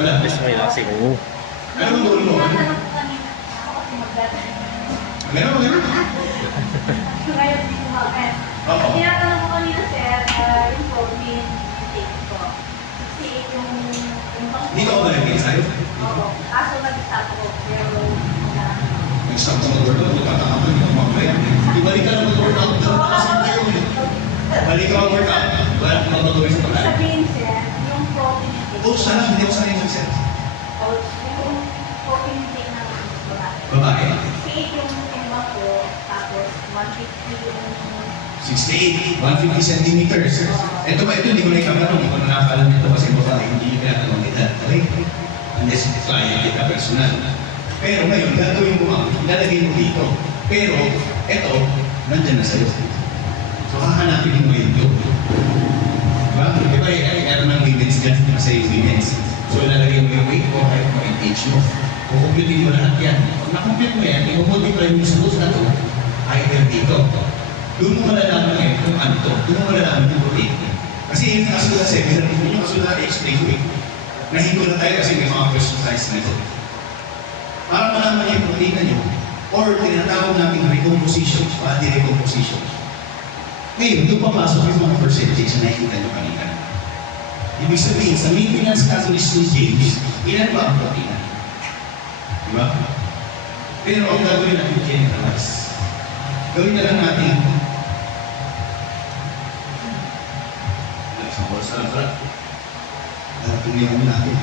Wala. Mas may lasing. Oo. Ano ang goal mo? Meron, meron. Ngayon din kumakas. Oo. Tinatanong ko kanina, sir, yung protein intake ko. Kasi yung... Dito ako ba nag-get sa'yo? Oo. Kaso nag-stop ko, pero... Nag-stop ka mag-workout, magtataka hindi ako mamaya. Ibalik ka lang mag-workout. Kasi tayo eh. Balik ka mag-workout. Wala kang magagawin sa pagkain. Sabihin, sir, yung protein intake. Coach na lang, hindi ako sanay mag-set. Yung protein intake ng Babae. 68 yung emba ko, tapos 150 yung... 68, 150 centimeters. Ito ba, ito hindi ko na ikatanong. Hindi ko na nakakalam nito kasi babae, hindi yung pinatanong kita. Okay? Unless client kita personal. Pero ngayon, gagawin mo ang ilalagay mo dito. Pero, ito, nandyan na sa'yo. So, hahanapin mo ngayon ito. Diba? Diba, meron ng limits dyan, nasa yung limits. So, ilalagay mo yung weight mo, height mo, and age mo. Kukumputin mo lahat yan. Pag nakumpute mo yan, i-multiply mo sa rules na ito, either dito. Doon mo malalaman ngayon kung ano ito. Doon mo malalaman yung protein. Kasi yung kasunod sa seminar, yung kasunod na explain week. Nahinto na tayo kasi may mga question size na ito. Para malaman niyo yung protein na niyo, or tinatawag natin recomposition, body recomposition. Ngayon, doon papasok yung mga percentage na nakikita niyo kanina. Ibig sabihin, sa maintenance catalyst ni James, ilan ba ang protein? Diba? Pero ang gagawin natin generalize. Gawin na lang natin isang oras na lang. Tumiyaw natin.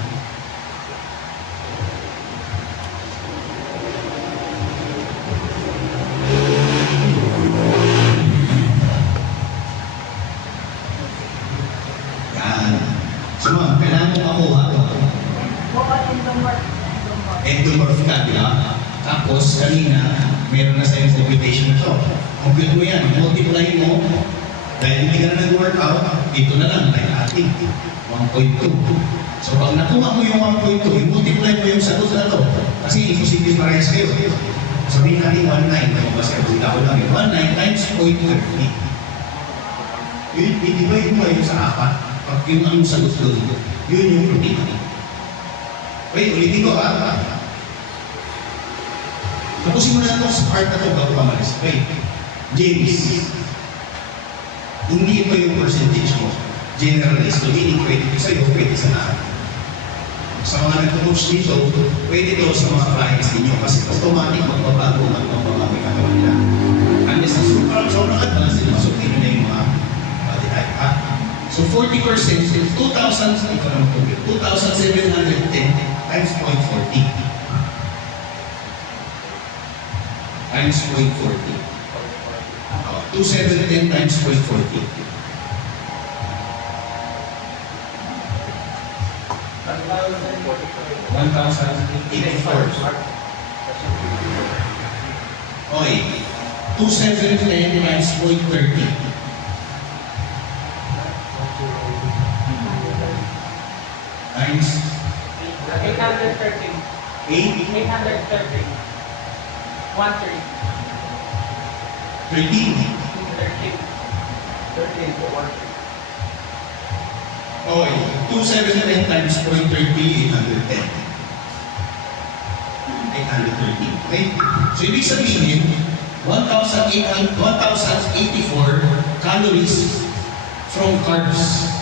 Yan. So ma'am, kailangan mo makuha ito. Bukod Endomorph ka, di ba? Tapos, kanina, meron na sa yung computation na ito. Compute mo yan, multiply mo. Dahil hindi ka na nag-workout, dito na lang, dahil ating 1.2. So, pag nakuha mo yung 1.2, i-multiply mo yung sagot na ito. Kasi imposible parehas kayo. Sabihin natin 1.9, kasi buta ko lang yun. 1.9 times 0.30. I-divide mo yun sa 4. Pag yung ang sagot doon, yun yung protein. Wait, ulitin ko ha. Tapusin mo na ito sa part na ito bago ka malis. Okay. James, hindi ito yung percentage mo. Generalize to, meaning pwede ito sa'yo, pwede sa lahat. Sa mga nagtucoach dito, pwede ito sa mga clients ninyo kasi automatic magbabago ang magbabago yung katawan nila. Unless na sobrang advanced, masukin nyo na yung mga body type ha. So 40%, 2,000, ito naman po, 2,710 times 0.40. Times 0.40. 2,710 times 0.40. 1,084. Okay. 2,710 times 0.30. Times 813. 8, 813. 130. 13. 13. 13 to 130. Okay. 2,710 times 0.30, 810. 813. Okay? So, ibig sabihin, 1,084 calories from carbs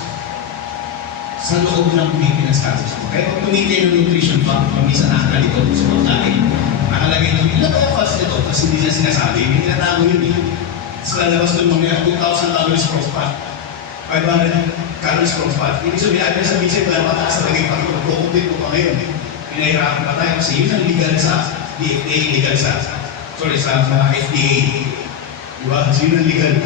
sa loob ng maintenance calories mo. Kaya kung tumitin ng nutrition fact, minsan nakakalito sa pagkain, nakalagay ng ilan ba yung fats nito? Kasi hindi na sinasabi, hindi tinatago yun eh. Tapos lalabas doon mamaya 2,000 calories from fat, 500 calories from fat. Ibig sabihin, ayaw na sabihin sa'yo, wala mataas na lagay pang ipag-compute ko pa ngayon. Pinahirapan pa tayo kasi yun ang legal sa DFA, legal sa mga FDA. Diba? Kasi yun ang legal.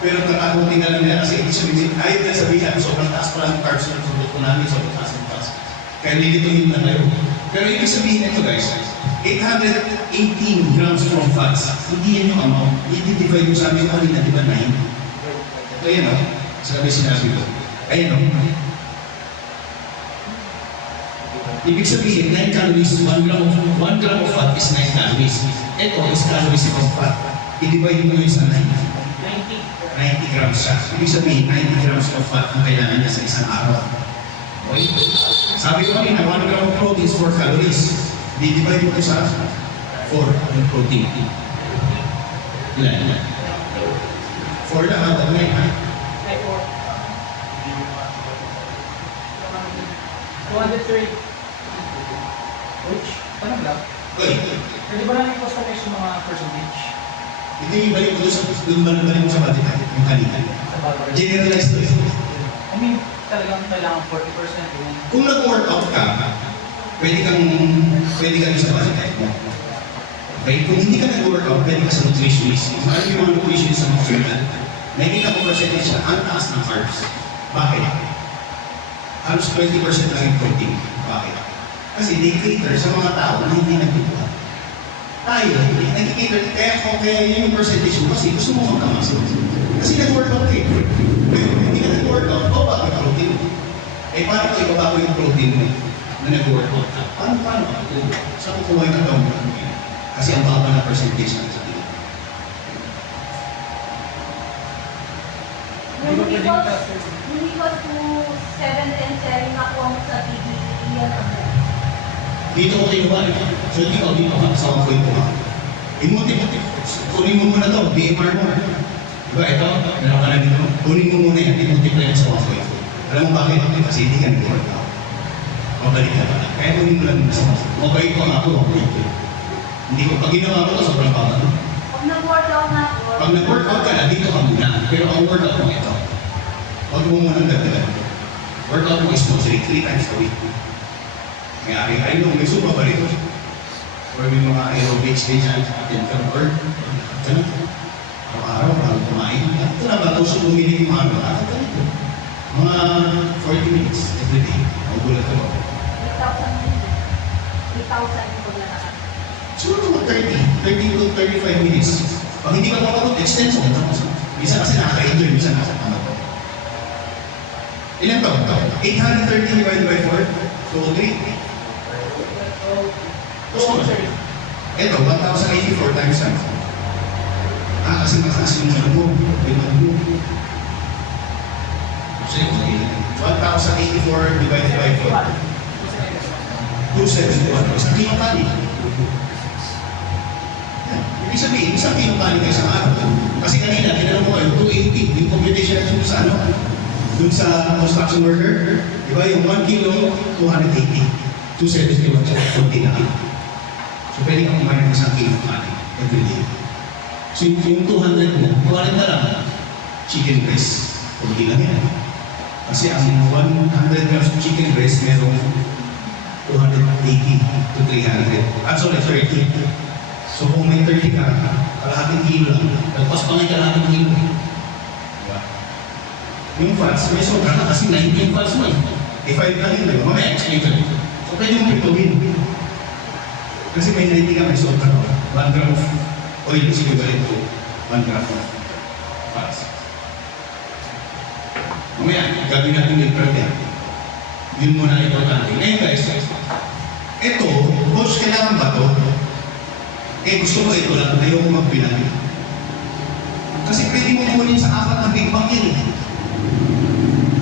Pero tatakutin na lang nila kasi ibig sabihin, ayaw na sabihin, sobrang taas pa lang carbs na product ko namin, sobrang taas ng taas. Kaya nilituhin na kayo. Pero ibig sabihin ito guys, 818 grams from fats, hindi yan yung amount. I-divide mo sa amin kanina, di ba 9? Ito yan o, sabi sinabi ko. Ayan o. Ibig sabihin, 9 calories, 1 gram of fat is 9 calories. Ito is calories from fat. I-divide mo yun sa 9. 90 grams siya. Ibig sabihin, 90 grams of fat ang kailangan niya sa isang araw. Okay? Sabi ko kanina, 1 gram of protein is 4 calories. Di-divide mo ito sa 4 yung protein. Ilan? 4 lang, ha? Dami, ha? Ay, 4. 203. Which, tanong lang. Uy, Pwede ba namin customize yung mga percentage hindi ibalik mo doon sa balik mo sa budget natin, yung kanina. sa bago? Generalize to eh. I mean, talagang kailangan 40%. Yun. Kung nag-workout ka, pwede kang sa budget diet mo. Okay? Kung hindi ka nag-workout, pwede ka sa nutritionist. Kung ano yung mga nutritionist sa nutrition, nakikita ko percentage na ang taas ng carbs. Bakit? Halos 20% lang yung protein. Bakit? Kasi they cater sa mga tao na hindi nagtituwa. Tayo, nagkikater, kaya yun yung percentage mo kasi gusto mo magkamas. Kasi nag-workout ka eh. Ngayon, hindi ka nag-workout, baba yung protein mo. Eh, paano ko ibaba ko yung protein mo na nag-workout ka? Paano ka? Saan kukuha yung katawan mo? Kasi ang baba na percentage na sa tingin. Yung equals to 7 and 7 nakuha mo sa TV, yan ang Dito ko kinuha eh. So dito ka, sa 1.2 ka. I-multiply. Kunin mo muna to, BMR mo. Diba, ito, meron ka na dito. Kunin mo muna yan, i-multiply mo sa 1.2. Alam mo bakit? Kasi hindi ka nag-workout. Mabalik ka pala. Kaya kunin mo lang muna sa 1.2. Mabalik ko nga ako, 1.2. Hindi ko, pag ginawa ko to, sobrang baba. Pag nag-workout na ako, Pag nag-workout ka na, dito ka muna. Pero ang workout mo ito. Huwag mo muna dagdagan. Workout mo is mostly 3 times a week. Kaya I know, may supa ba rito? Or may mga aerobics din yan, atin ka or ganun. Araw-araw, bago kumain. Ito na ba, gusto bumili yung mga ganito. Mga 40 minutes every day. Magulat ka ba? 3,000 yung paglalakad. Siguro mga 30 to 35 minutes. Pag hindi ka makapag extend mo, minsan kasi nakaka-enjoy, minsan nasa ano. Ilan taon? 830 divided by 4? 203? Ito, 1,084 times 1. Kasi mataas yung ano mo, bilang mo. So, 1,084 divided by 4. 271. Isang kilo tali. Ibig sabihin, isang kilo tali kayo sa araw. Kasi kanina, tinanong ko kayo, 280. Yung computation natin sa ano, dun sa construction worker, di ba yung 1 kilo, 280. 271 sa 40 na kilo. So, pwede kang kumain ng isang kilo tali every day. So, yung 200 mo, 200 na lang, chicken breast. Kunti lang yan. Kasi ang 100 grams of chicken breast, merong 280 to 300. Sorry, 30. So, kung may 30 ka, kalahating kilo lang. Tapos pa may kalahating kilo. Diba? Yung fats, may sobra na kasi 19 fats mo eh. Eh, 5 lang yun, diba? Mamaya explain ka dito. So, pwede mong pituhin. Kasi may 90 ka, may sobra ka. 1 gram of oil is equivalent to 1 gram of fats. Mamaya, gagawin natin yung prepare. Yun muna ang importante. Ngayon guys, ito, coach, kailangan ba ito? Eh, gusto mo ito lang, ayaw ko magbilang. Kasi pwede mo kunin sa 4 na Big Mac yan.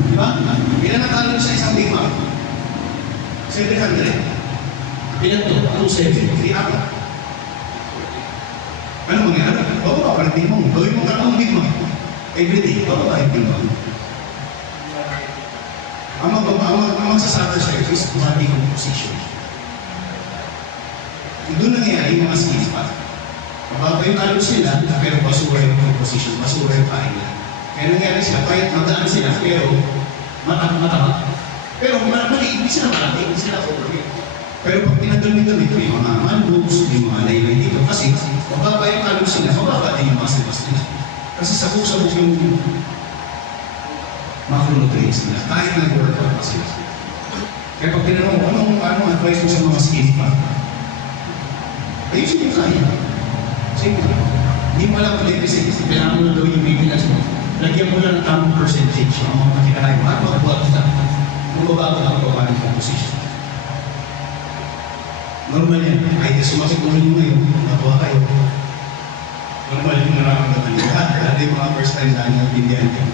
Di ba? Ilan ang kalon sa isang Big Mac? 700. Ilan to? 270. 3 Ano mangyari? Bababa pa rin Big Mac. Gawin mo ka ng Big Mac. Everyday, bababa yung Big Mac. Ang magsasuffer sa ito is body composition. Doon nangyayari yung mga skin fat. Mababa yung calories nila, pero basura yung composition, basura yung kain nila. Kaya nangyayari sila, kahit magaan sila, pero matama. Pero mali, hindi sila malaki, hindi sila overweight. Pero pag pinagdami-dami ito, yung mga manboobs, yung mga laylay dito, kasi mababa yung calories nila, mababa din yung muscle mass nila. Kasi sabog-sabog yung macronutrients nila, kahit nag-workout pa sila. Kaya pag tinanong mo, anong advice mo sa mga skinny fat? Ayusin yung kaya. Simple. Hindi mo alam kung deficit, kailangan mo na gawin yung maintenance mo. Lagyan mo lang ng tamang percentage ang mga makikakain mo. At makabuhat kita. Mababago ang pagkakaan ng composition. Normal yan. Kahit sumasik ulo nyo ngayon, natuwa kayo. Normal yung nararamdaman nyo. Lahat yung mga first time na nabindihan nyo.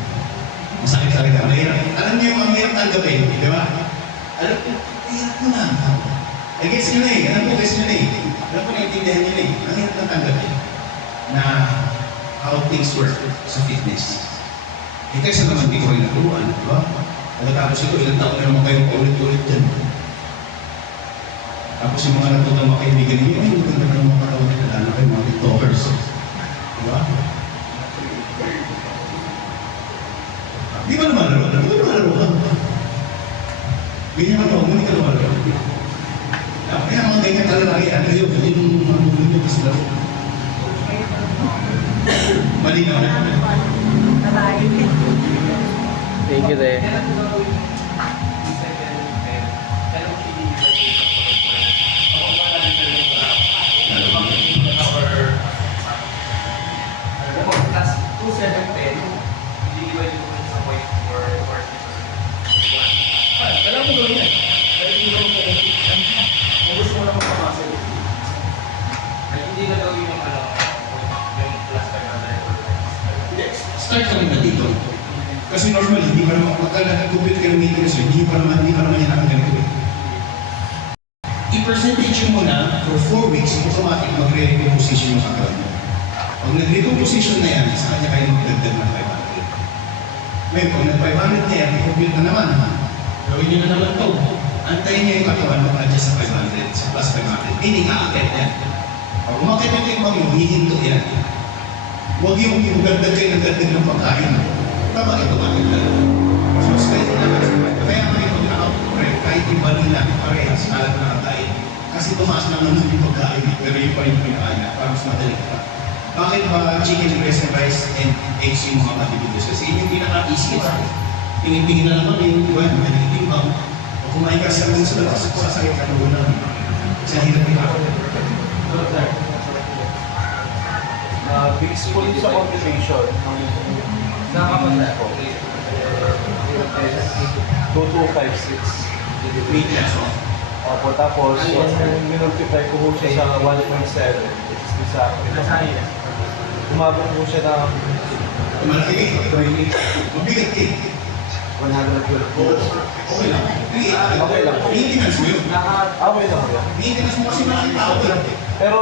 Masakit talaga. Mahirap. Alam niyo yung mahirap tanggapin, di ba? Alam niyo, hirap mo na. I guess nyo na eh. Alam ko, guess nyo na eh. Alam ko, naintindihan nyo na eh. Ang hirap ng tanggapin na how things work sa fitness. Eh, kaysa naman di ko rin naturuan, di ba? Pagkatapos ito, ilang taon na naman kayo paulit-ulit dyan. Tapos yung mga natutang mga kaibigan ninyo, ay, maganda na mga katawan nila, lalo kayo mga TikTokers. Di ba? Di ba naman laro? Di ba naman laro? Ganyan ang tawag mo, hindi ka naman laro. Kaya mga ganyan kalalaki, ano yun? Yung mamulog nyo kasi laro. Malinaw na. Thank you, Day. Kailan ko gagawin yung second and kailan ko i-divide yung ako ba natin talaga yung parang ano ba yung our class 2, 7, 10 i-divide yung sa point or kailangan mo gawin yan. Dahil hindi mo kung gusto mo lang magpapasok. Hindi na gawin yung yung class 500 Start kami na dito. Kasi normally, hindi pa naman, pagka nag-compute kayo ng maintenance, hindi pa naman yan nakaganito eh. I-percentage mo muna for 4 weeks, automatic magre-recomposition yung katawan mo. Pag nag-recomposition na yan, sa kanya kayo magdagdag ng 500. Ngayon, pag nag-500 na yan, i-compute na naman. Gawin nyo na naman ito. Antayin niyo yung katawan mo adjust sa 500, sa plus 500. Meaning, aakit yan. Pag umakit yung timbang mo, hihinto yan. Huwag yung dagdag kayo ng pagkain. Tama ito bakit lang. So, steady naman sa kaya kami kung naka-correct, kahit iba nila, parehas, alam na nakatayin. Kasi tumaas na naman yung pagkain, pero yung pa yung pinakain para mas madali ka. Bakit ba chicken breast and rice and eggs yung mga bodybuilders? Kasi yun yung pinaka-easy sa akin. Tingin-tingin na naman yung iba, madaling timbang. O kumain ka sa mga sa labas, sasakit ka na muna. Sa hirap ito. Based po sa combination ng Nakakapagod po. 2256. Wait lang, so. Opo, tapos minultiply ko po siya sa 1.7. Which is sa umabot po siya ng Malaki eh. Mabigat eh. 112 po. Okay lang. Okay lang. Maintenance mo yun. Okay lang po yan. Maintenance mo kasi malaking tao eh. Pero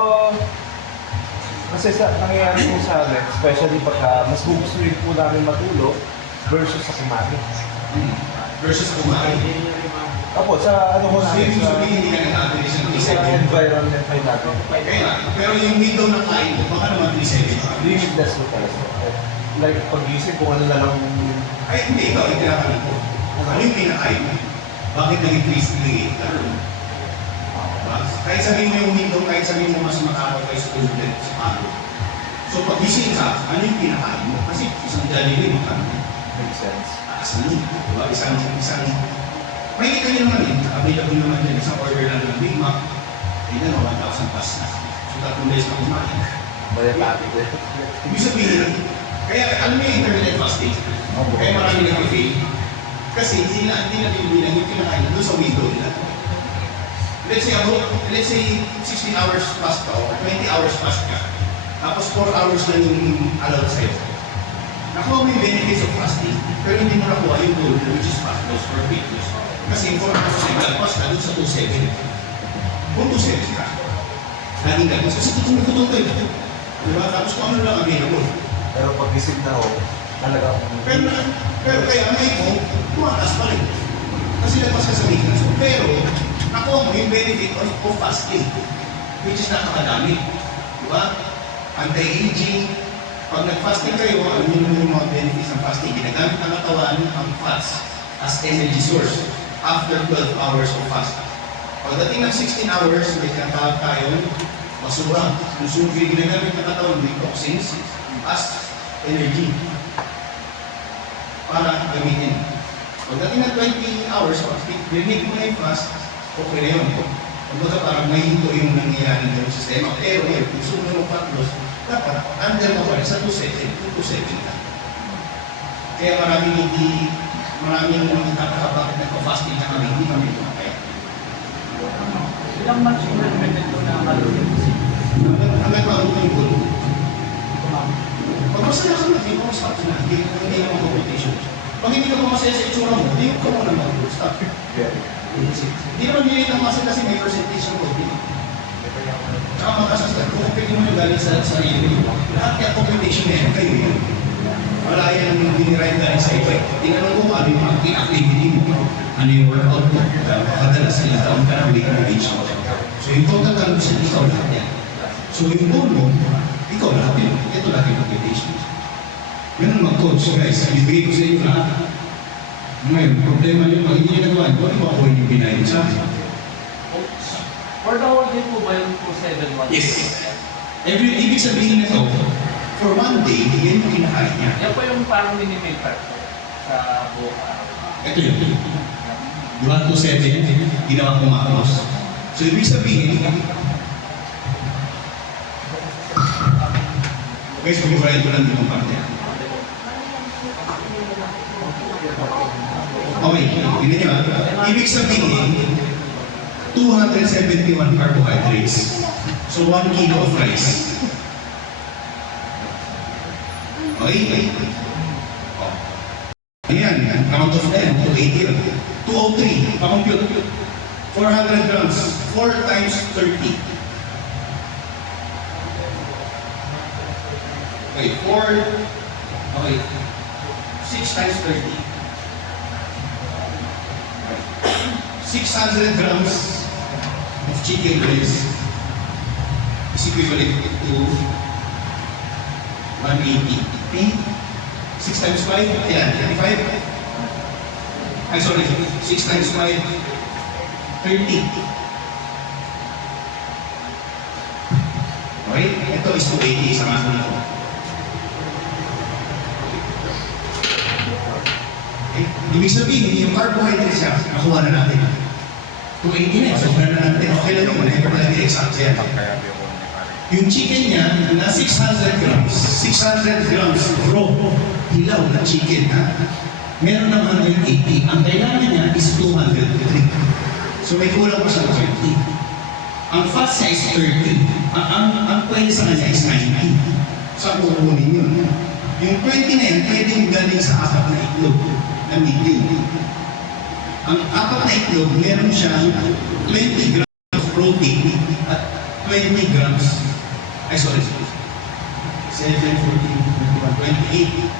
kasi nangyayari po sa amin, especially pagka mas gugustuhin po namin matulog versus sa kumain. Versus kumain. Opo, sa ano po So, namin, ibig sa, sabihin hindi ka nag-average ng sa 37. environment ay natin. Kaya, pero yung window ng kain mo, baka naman 37. Limitless po talaga. Like pag-isip kung ano na lang Ay, hindi, ikaw, yung tinatanong ko. Ano yung pinakain mo? Bakit naging 3 ka? Kahit sabihin mo yung window, kahit sabihin mo mas makakaw kayo sa student sa palo. So, pag-isip ka, ano yung pinakain mo? Kasi isang Jollibee, makano? make sense. Taas na yun. Diba? May kita nyo naman yun. Available naman yun. Isang order lang ng Big Mac. Ayun na, 1,000 plus na. So, 3 days na kumain. Bayatati ko. Ibig sabihin, kaya alam mo yung intermittent fasting? Kaya marami nag-fail. Kasi hindi na bibilang yung kinakain doon sa window nila. Let's say 16 hours fast ka o 20 hours fast ka. Tapos 4 hours lang yung allowed sa'yo. Nakuha mo yung benefits of fasting, pero hindi mo nakuha yung goal which is fast loss or weight loss. Kasi 4 hours na galpas ka doon sa 2.7. Kung 2.7 ka, laging galpas. Kasi tutulog kayo. Diba? Tapos kung ano lang available. Pero pag isip na ho, talagang Pero kaya may mo, tumakas pa rin. Kasi lagpas ka sa maintenance. Pero, nakuha mo yung benefit of fasting, which is napakadami. Diba? Anti-aging. Pag nag-fasting kayo, alam niyo naman yung mga benefits ng fasting. Ginagamit ng katawan ang fats as energy source after 12 hours of fasting. Pagdating ng 16 hours, may tinatawag tayong basura. Yung ginagamit ng katawan ng toxins as energy para gamitin. Pagdating ng 20 hours, limit mo na yung fast, okay na yun. Pagbaga parang may hinto yung nangyayari ng sistema. Pero ngayon, kung gusto mo na mag-fat loss, dapat under mo pa rin sa 2.7 ka. Kaya maraming nagtataka bakit nagpa-fasting na kami, hindi kami kumakaya. Ilang months yung recommended ko na calories? Hanggang maabot ng gulo. Pag masaya ka na, hindi mo stop na. Hindi naman competition. Pag hindi ka pa masaya sa itsura mo, hindi ka muna mag-stop. yeah. Hindi naman niliit ang muscle kasi may percentage ng protein. Tsaka makasastan, kung pwede mo yung galing sa sarili mo, lahat yung computation na yan, kayo yun. Wala yan yung dinirive galing sa iba. Tinanong ko ano yung activity mo, ano yung workout mo, kadalas ilang taon ka na weight mo age mo. So yung total condition, ikaw lahat yan. So yung goal mo, ikaw lahat yun. Ito lahat yung computation. Ganun mag-coach, guys. Ibigay ko sa inyo lahat. Ngayon, problema yun, pag hindi nyo nagawa, kung ano ako yung pinayod sa akin. For the whole day po ba yung 271? Yes. Ibig sabihin nito, for one day, yan yung kinakain niya. Yan po yung parang minimil part po sa buong araw. Ito yun. Diba 2.7, ginawa ko makros. So, ibig sabihin, guys, pag-ibrahid ko lang dito parte. Okay, tignan nyo ha. Ibig sabihin, 271 carbohydrates. So, 1 kilo of rice. Okay? Oh. Ayan, count of 10 to 80. 203, pa-compute. 400 grams, 4 times 30. Okay, 4, okay, 6 times 30. 600 grams of chicken breast is equivalent to 180. Okay? 6 times 5, ilan? 35? Ay, sorry. 6 times 5, 30. Okay? Ito is 280. Isang aso na ito. Okay? Ibig sabihin, yung carbohydrates siya, nakuha na natin. 280 na, sobra na natin. Okay lang yun, never na natin exact yan. Yung chicken niya, na 600 grams. 600 grams raw, hilaw na chicken, ha? Meron naman 180. Ang kailangan niya is 203. So may kulang pa siya 20. Ang fat niya is 30. Ang pwede sa kanya is 90. Saan kukunin yun? Yung 20 na yan, pwedeng galing sa apat na itlog na medium. Ang apat na itlog, meron siyang 20 grams of protein at 20 grams, ay sorry, 7, 14, 21, 28.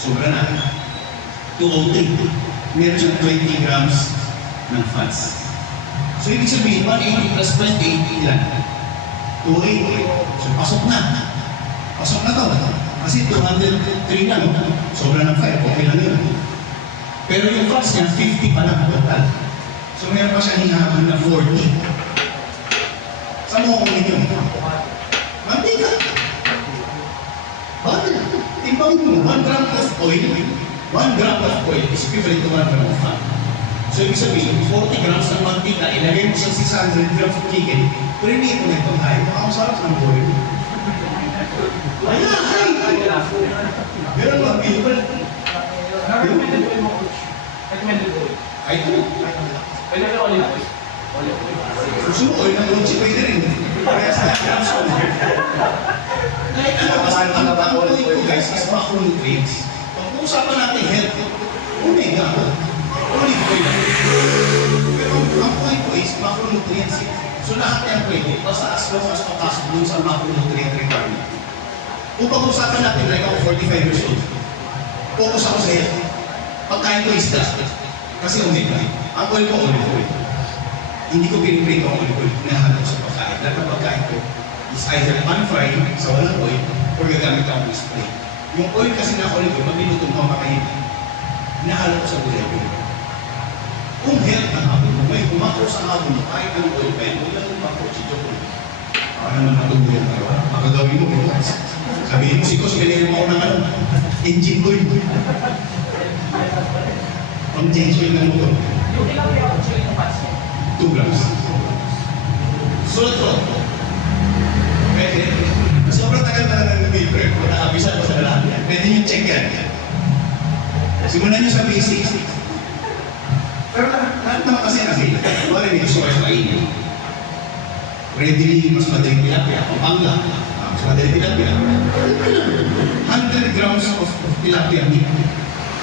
Sobra na. 203. Meron siyang 20 grams ng fats. So ibig sabihin, 180 plus 20, ilan? 280. So pasok na. Pasok na to. Kasi 203 lang, sobra ng 5, okay lang yun. Pero yung fats niya, 50 pa lang total. So meron pa siyang hinahabol na 40. Saan mo kukunin yun? Mantika. Butter. Timbangin mo, 1 gram of oil. 1 gram of oil is equivalent to 1 gram of fat. So ibig sabihin, 40 grams ng mantika, ilagay mo sa 600 grams of chicken, prinit mo na itong hay, makakasarap ng oil. Wala, hay! Meron mag-bilbal. Recommended po yung mga coach. Recommended po. Ay, ito. Pwede na olive oil. Olive oil. Gusto mo oil ng kotse, pwede rin. Kaya sa grams of oil. Kahit ano, kasi ang point ko guys is macronutrients. Pag-uusapan natin health, omega, olive oil. Pero ang point ko is macronutrients. So lahat yan pwede, basta as long as papasok dun sa macronutrient requirement. Kung pag-uusapan natin like ako 45 years old, focus ako sa health. Pagkain ko isda, kasi omega. Ang oil ko olive oil. Hindi ko piniprito ang olive oil, pinahanap ko sa pagkain. Lahat ng pagkain ko is either pan-fried sa walang oil or gagamit ako ng spray. Yung oil kasi na olive oil, magliluto mo makain. Hinahalo ko sa gulay oil. Kung health ang habon mo, may kumakro sa habon mo, kahit anong oil pa yun, huwag lang yung makro, si Joko. Baka naman matuloy ang tayo. Makagawin mo, bro. Sabihin mo, si Kos, ganyan mo ako ng engine oil. Ang change oil ng motor. Yung ilang yung actually yung fats niya. 2 grams. Sulat ko. Pwede. Sobrang tagal na lang ng meal prep. Kung nakabisan ko sa lahat yan. Pwede nyo check yan. Simulan nyo sa basics. Pero lahat naman kasi wala may gusto kayo kainin. Readily, mas madaling tilapia. Pampanga. Mas madaling tilapia. 100 grams of tilapia meat.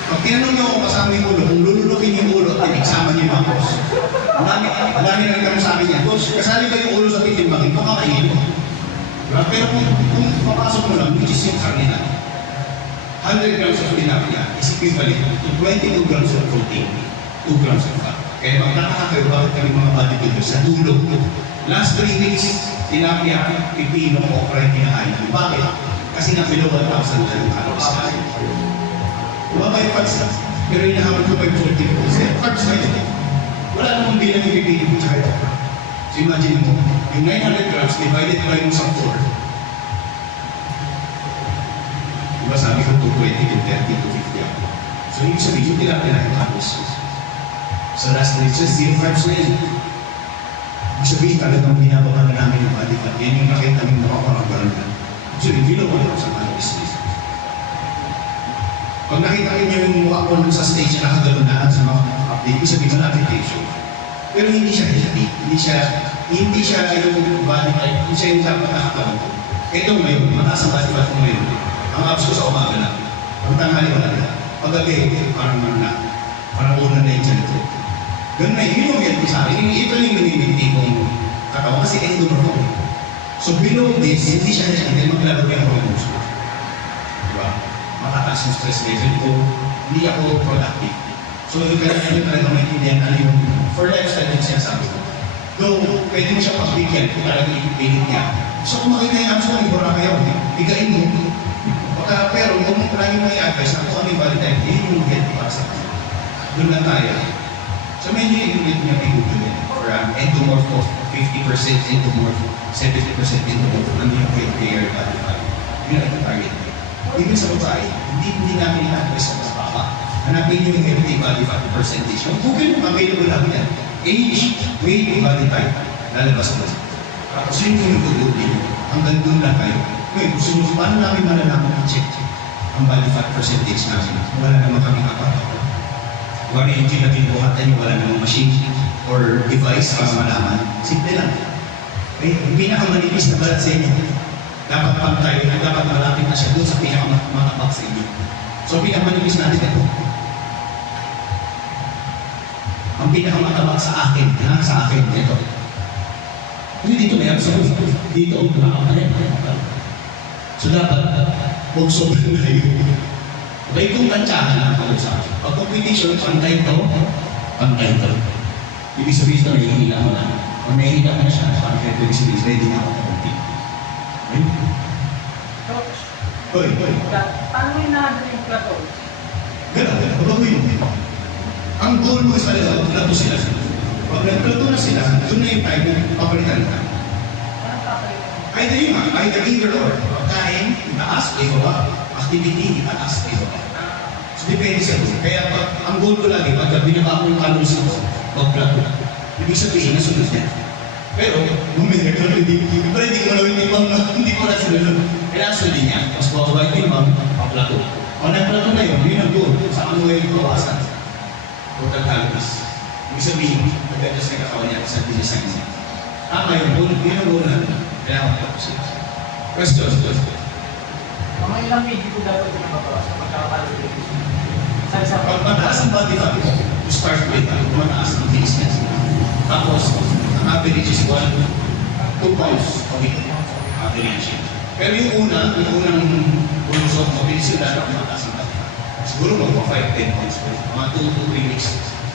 Pag tinanong niyo ako kasama yung ulo, kung lulunukin yung ulo at tiniksama niyo yung mga boss. Ang dami na nagtanong sa akin yan. Boss, kasali ba yung ulo sa titimbangin? Kung kakainin mo. Diba? Pero kung papasok mo lang, which is yung karnina, 100 grams of tilapia is equivalent to 22 grams of protein, 2 grams of fat. Kaya magtataka kayo bakit kami mga bodybuilders sa dulo. Last 3 weeks, tilapia, pipino, okra yung kinakain namin. Bakit? Kasi nga below 1,000 na yung calories namin. Bumaba yung fats lang. Pero hinahamon ko pa yung 40%. Carbs na yun. Wala namang bilang yung pipino mo tsaka yung okra. So imagine mo, yung 900 grams divided by mo sa 4. Diba sabi ko 220 to 30 to 50 ako. So ibig sabihin, yung tilapia na yung calories. So last 3 weeks, zero carbs na yun. Ibig sabihin, talagang binabakan na namin ang body fat. Yan yung nakita namin makakaragalan na. Ibig sabihin, below 1,000 calories. Pag nakita niyo yung mukha ko nun sa stage na nakagano'n na sa mga update, ibig sabihin malapit tissue. Pero hindi siya healthy. Hindi siya yung body type. Hindi siya yung dapat nakakaroon ko. Ito ngayon, mataas ang body fat ko ngayon. Ang abs ko sa umaga na. Pag tanghali wala na. Pag gabi, parang na. Parang una na yung tiyan ko. Ganun na yun yung healthy sa akin. Ito yung minimiti kong katawan kasi endomorpho. So below this, hindi siya healthy. Dahil maglalagay ang hormones ko. Diba? Matataas yung stress level ko, hindi ako productive. So, kailangan nyo talaga maintindihan ano yung for lifestyle yung sinasabi ko. Though, pwede mo siya pagbigyan kung talagang ipipilit niya. So, kung makita yung abs ko, ibura kayo, bigain mo. Pero, kung lagi mo i-advise na kung ano yung body type, yun yung healthy para sa kanya. Doon lang tayo. So, medyo i-unit niya i-google for endomorpho, 50% endomorpho, 70% endomorpho, ano yung clear body type. Yun ang target niya. Even sa babae, hindi namin ina-address sa mas baba. Hanapin nyo yung healthy body fat percentage. Yung Google mo, available lang yan. Age, weight, body type, lalabas mo. Tapos yun yung Google nyo. Hanggang doon lang kayo. Ngayon, gusto nyo, paano namin malalaman ang check ang body fat percentage namin? Wala naman kami kapatid. Wala yung gym na binuhatan nyo, wala namang machine or device para malaman. Simple lang. Okay? Yung pinakamanipis na balat sa inyo, dapat pantay, dapat malapit na siya doon sa pinakamatapag sa inyo. So, pinakamanipis natin ito. Ang pinakamatapag sa akin, sa akin, ito. Kasi dito may absorb. Dito, nakakapalit. So, dapat, huwag sobrang layo. Okay, kung tansyahan na ako sa akin. Pag competition, pantay ito, pantay ito. Ibig sabihin ito, nahihila mo na. Kung nahihila mo na siya, pantay ito, ibig sabihin, ready na ako na compete. Okay? Hoy. Paano yung nahanap yung plateau? Ganun. Bago yun. Ang goal mo sa nila, plateau sila. Pag nag-plateau na sila, doon na yung time na papalitan ka. Anong papalitan? Either yun nga, either or. Pagkain, itaas, ibaba. Activity, itaas, ibaba. So, depende sa goal. Kaya pag, ang goal ko lagi, pag binaba ko yung calories ko, pag-plateau. Ibig sabihin, nasunod niya. Pero, bumili ka rin, hindi ko malawin yung ibang hindi ko na sinunod. Kailangan sunod niya, mas bababa yung ibang pag-plateau. Kung nag-plateau na yun, yun ang goal. Saan mo yung kawasan? Total calories. Ibig sabihin, nag-adjust na katawan niya sa design niya. Tama yung goal, yun ang goal natin. Kailangan matapos yun. Question. Mga ilang video ko dapat yung nakaparas na magkakalory. Sa Pag mataas ang body fat mo, to start with, mataas ang bilis niya. Tapos, ang average is 2 pounds a week. Average. Pero yung unang bulusok, mabilis yung dapat mataas ang body fat. Siguro mag 5-10 pounds per mga 2 to 3 weeks.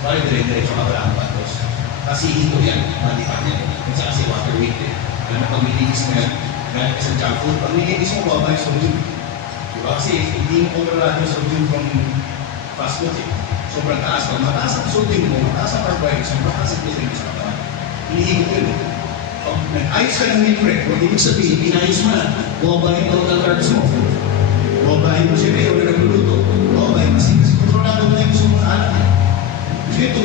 Bali dire-diretso ka wala ang patos. Kasi ito yan, body fat niya. Minsan kasi water weight eh. Kaya na pag nilinis mo yan, galing ka sa junk food, pag nilinis mo, babay yung sodium. Diba? Kasi hindi mo kontrolado yung sodium from fast food eh. Sobrang taas. Pag mataas ang sodium mo, mataas ang carbohydrates, mataas ang protein mo sa katawan. Hinihigo ko yun. Pag nag-ayos ka ng meal prep, kung ibig sabihin, inayos mo na, bumaba yung total carbs mo. Bumaba yung siyempre, yung nagluluto. Bumaba yung kasi kontrolado mo na yung gusto mo na alam. Ito.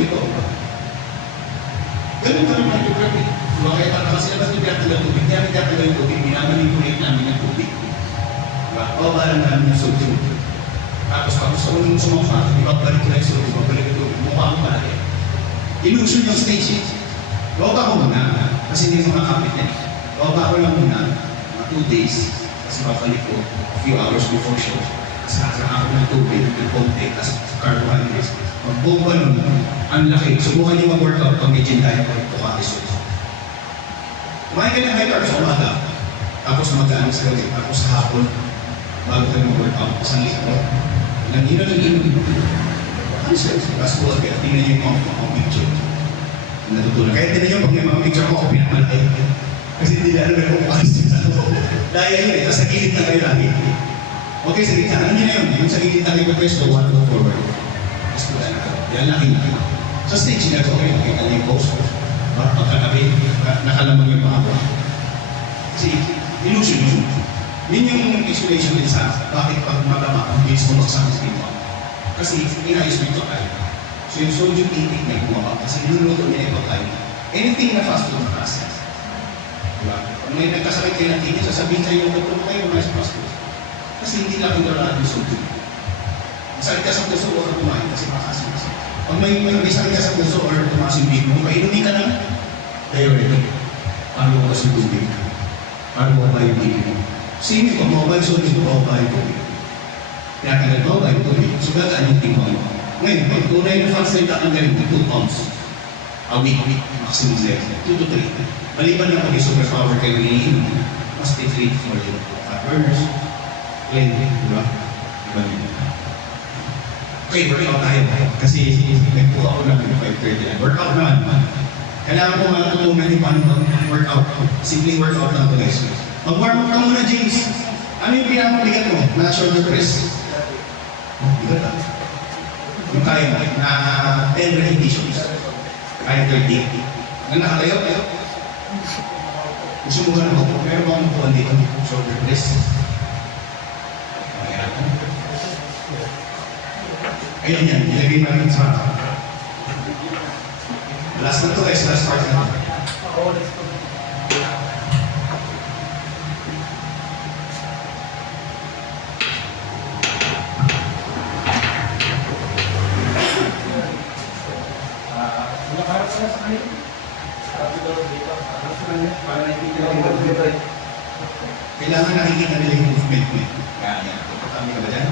Ganun ka naman yung prep eh. Diba kaya kasi naman yung tiyatagal tubig, tiyatagal yung tubig, minamanipulate namin ng tubig. Diba? Bumaba lang namin yung sodium. Tapos pag gusto ko nung sumaka, ibabalik ko na yung sodium, ibabalik ko yung mukha ko palagi. Illusion yung stage eh. Baba ko muna, kasi hindi mo makakapit yan. Baba ko lang muna, mga 2 days, kasi babalik ko a few hours before show. sasaka ako ng tubig, ng konti, tapos carbohydrates. Pag bomba nun, ang laki. Subukan niyo mag-workout pag may gym diet o kakiso. Kumain ka ng high carbs sa umaga, tapos mag-ano sa gabi, tapos sa hapon, bago kayo mag-workout, isang lito. Ilan ang inom. Ano siya? Tapos buwan kaya, tingnan niyo yung mga picture. Natutunan. Kaya tingnan niyo pag may mga picture ko, ako pinamalaki. Kasi hindi na alam kung paano siya. Dahil yun eh, tapos sa gilid na kayo lagi. Okay, sa gilid, ano niyo na yun? Yung sa gilid na kayo pwesto, one foot forward. Tapos wala na. Yan laki. Sa stage, okay, nakita niyo yung pose. Pagkatabi, nakalamang yung mga ako. Kasi, illusion yun. Yun yung explanation din sa bakit pag magama ang bilis mo makasama sa ito. Kasi, inayos mo ito tayo. So, yung sodium intake niya bumaba kasi niluluto niya yung pagkain. Anything na fast food, process. Diba? Kung may nagkasakit kayo ng kidney, sasabihin sa iyo, doktor mo kayo, mga fast food. Kasi hindi lang kontrolado yung sodium. Masakit ka sa puso o kumain kasi makasin kasi. Pag may sakit ka sa puso or tumaas yung big mo, painumin ka ng diuretic. Paano mo kasi tubig? Paano mo ba yung big mo? Sino yung mobile sodium o ba yung tubig? Kaya ka ba yung tubig? So gagaan yung tingin mo. Ngayon, pag tunay na fast rate ang galing, 2 pounds a week, maximum level, 2 to 3. Maliban na pag superpower kayo iniinom, mas treat for you. Fat burners, clean, di ba? Diba yun? Okay, workout tayo. Kasi nagpuha ako lang ng 5:30. Workout naman. Kailangan ko matutunan yung paano mag-workout. Simple workout lang ito guys. Mag-warm up ka muna, James. Ano yung pinakamabigat mo? Na shoulder press. Bigat lang. Yung kaya mo, na 10 repetitions. Kaya 30. Nang nakalayo, gusto mo ka na ako. Meron ba akong buwan dito? Shoulder press. Ayan yan, ilagay namin sa last na to guys, last part na to. Nakaharap ka na sa kanila. Sabi daw dito, harap ka na para nakikita yung dito. Kailangan nakikita nila yung movement mo. Kaya, kami ka ba dyan?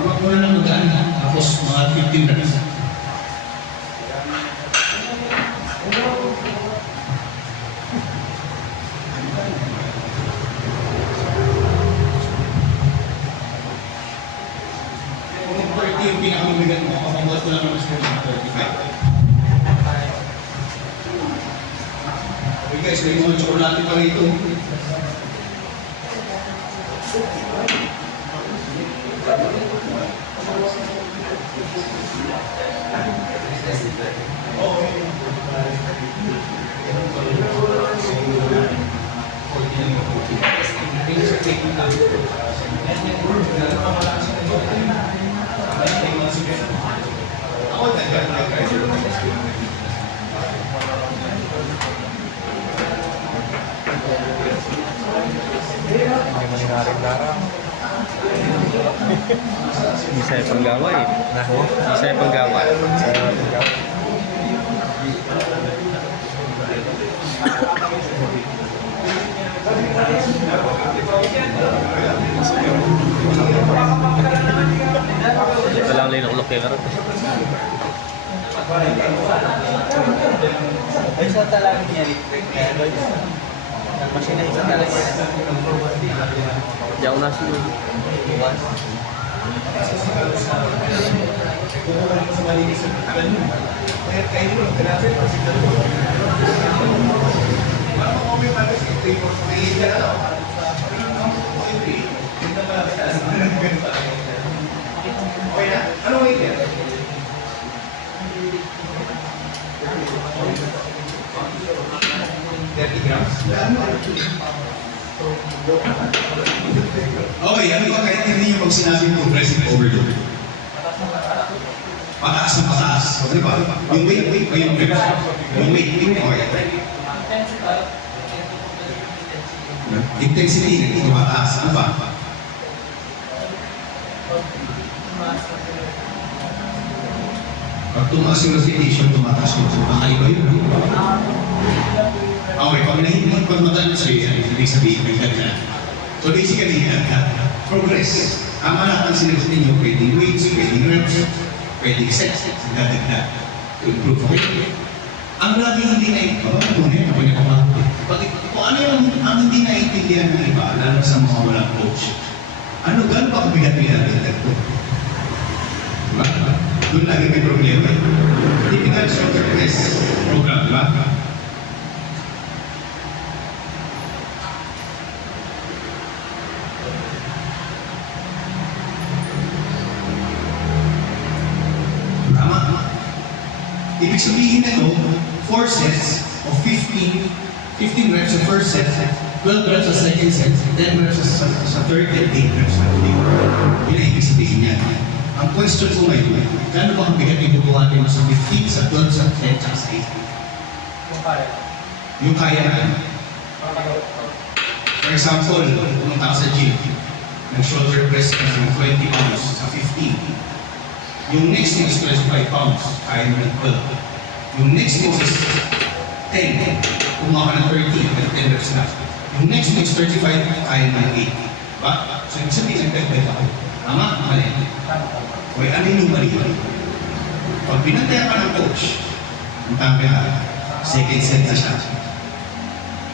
Warm up muna ng magaan, tapos mga 15 reps. Kung 30 yung pinakamabigat mo, kapag ko lang naman sa 35. Okay guys, may mga chocolate pa rito. May maninaring darang. Hindi saya panggawa eh. Nako. Hindi saya panggawa. Sa pagkaw. Ito lang lang nakulok kayo karat. Ay, sa talaga niya rin. Kasi na isa talaga niya. Hindi ako nasa yun. Okay na? Ano weight yan? Okay, ano ba kahit hindi nyo pag sinabing progressive overload? Pataas na pataas. Ano ba? Yung weight o yung reps? Yung weight. Okay. Intensity, hindi tumataas. Ano ba? Pag tumaas yung recitation, tumataas yung so, kakaiba yun. Okay, pag mataan sa'yo yan, ibig sabihin, may dagdag. So basically, progress. Tama lahat ang sinagot ninyo, pwedeng weights, pwedeng reps, pwedeng sets, dadagdag. To improve, okay? Ang lagi hindi na muna ako na kapag. Kung ano yung ang hindi naiintindihan ng iba, lalo sa mga walang coach, ano, gano'n ba kabigat pinagdagdag ko? Diba? Doon lagi may problema. Typical shorter test program, diba? Tama. Ibig sabihin nito, 4 sets of 15 reps sa first set, 12 reps sa second set, 10 reps sa third, and 8 reps sa fourth. Yun ang ibig sabihin niya. Ang question ko ngayon, gano'n ba kabigat yung bubuhatin mo sa 15, sa 12, sa 10, sa 8? Kung kaya. Yung kaya na. For example, pumunta ka sa gym, nag-shoulder press ka ng 20 pounds sa 15. Yung next mo is 25 pounds, kaya mo ng 12. Yung next mo is 10, kumuha ka ng 30, 10 reps na. Yung next mo is 35, kaya mo ng 8. Diba? So, ibig sabihin, nag-bet ako. Tama? Mali. Okay, ano yung mali? Pag pinantaya ka ng coach, ang tama ka, second set na siya.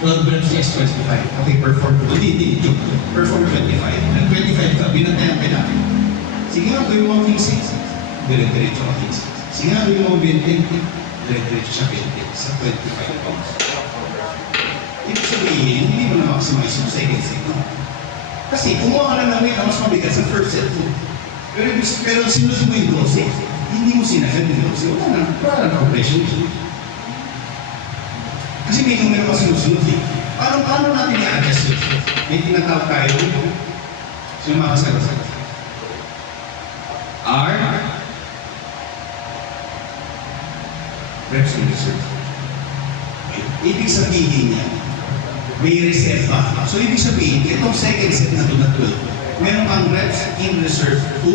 12 reps is 25. Okay, perform. Hindi, joke. Perform 25. Nag-25 ka, binantayan ka natin. Sige nga, gawin mo ang 15. Dire-diretso ang 15. Sige nga, gawin mo ang 20. Dire-diretso siya 20 sa 25 pounds. Ibig sabihin, hindi mo na maximize yung second set. No? Kasi kumuha ka lang ng weight na mas mabigat sa first set mo. Pero sinunod mo yung 12, hindi mo sinagad yung 12. Wala na progression. Kasi may numero ka sinusunod eh. Paano natin i-adjust yun? May tinatawag tayo. Sino makasagot? R. Reps in reserve. Ibig sabihin niya, may reserva. So ibig sabihin, itong second set na ito na 12, meron kang reps in reserve 2,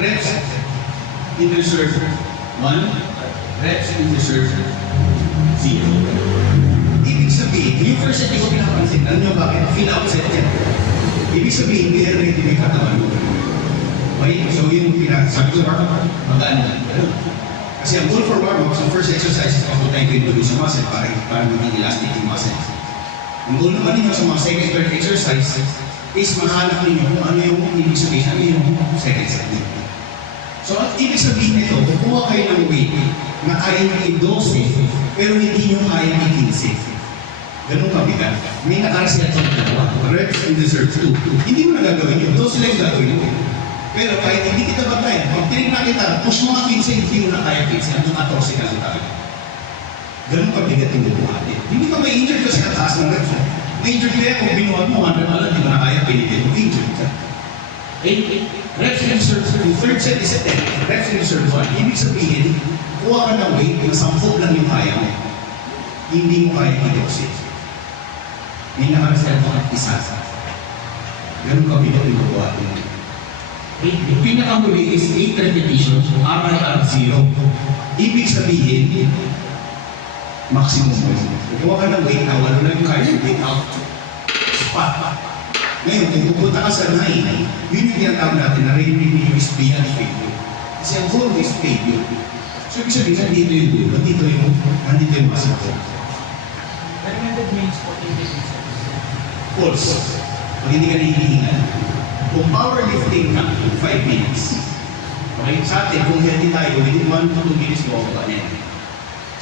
reps in reserve 1, reps in reserve 0. Ibig sabihin, yung first set, hindi ko pinapansin. Alam nyo bakit? Fill-out set yan. Ibig sabihin, may ready may katawan mo. Okay? So yung sabi ko, magaan na. Kasi ang goal for warm-up, so first exercise is papuntahin ko yung dugo sa muscle para maging elastic yung muscle. Ang goal naman ninyo sa mga second third exercise is mahanap ninyo kung ano yung ibig sabihin, ano yung second set ninyo. So at ibig sabihin nito, kukuha kayo ng weight na kaya nyo i-12 pero hindi nyo kaya i-15. Ganun kabigat. May nakareset sa dalawa. Reps in reserve 2. Hindi mo na gagawin yun. 12 lang gagawin yun. Pero kahit hindi kita bantayan, pag tinignan kita, push mo nga 15, hindi mo na kaya 15. Hanggang 14 ka lang talaga. Ganun kabigat yung bubuhatin. Hindi ka may injured kasi kataas ng reps. May injured kaya kung binuhat mo, 100 na lang, hindi mo na kaya, pinigil mo, injured ka. Reps in reserve 2. Yung third set is a 10. Reps in reserve 1. Ibig sabihin, kuha ka ng weight na 10 lang yung kaya mo. Hindi mo kaya i-12. May nakareserve ka isa. Ganun kabigat yung bubuhatin mo. Yung pinakamuli is 8 repetitions, RIR 0. Ibig sabihin, maximum weight. Kukuha ka ng weight na wala na yung kaya yung weight out. Spot. Ngayon, kung pupunta ka sa 9, yun yung tinatawag natin na rate is beyond failure. Kasi ang goal is failure. So, ibig sabihin, nandito yung goal, nandito yung muscle. Recommended means 14 days. False. Pag hindi ka nahihihingan. Kung powerlifting ka, 5 minutes. Okay, sa atin, kung healthy tayo, within 1 to 2 minutes, mawawala na yan.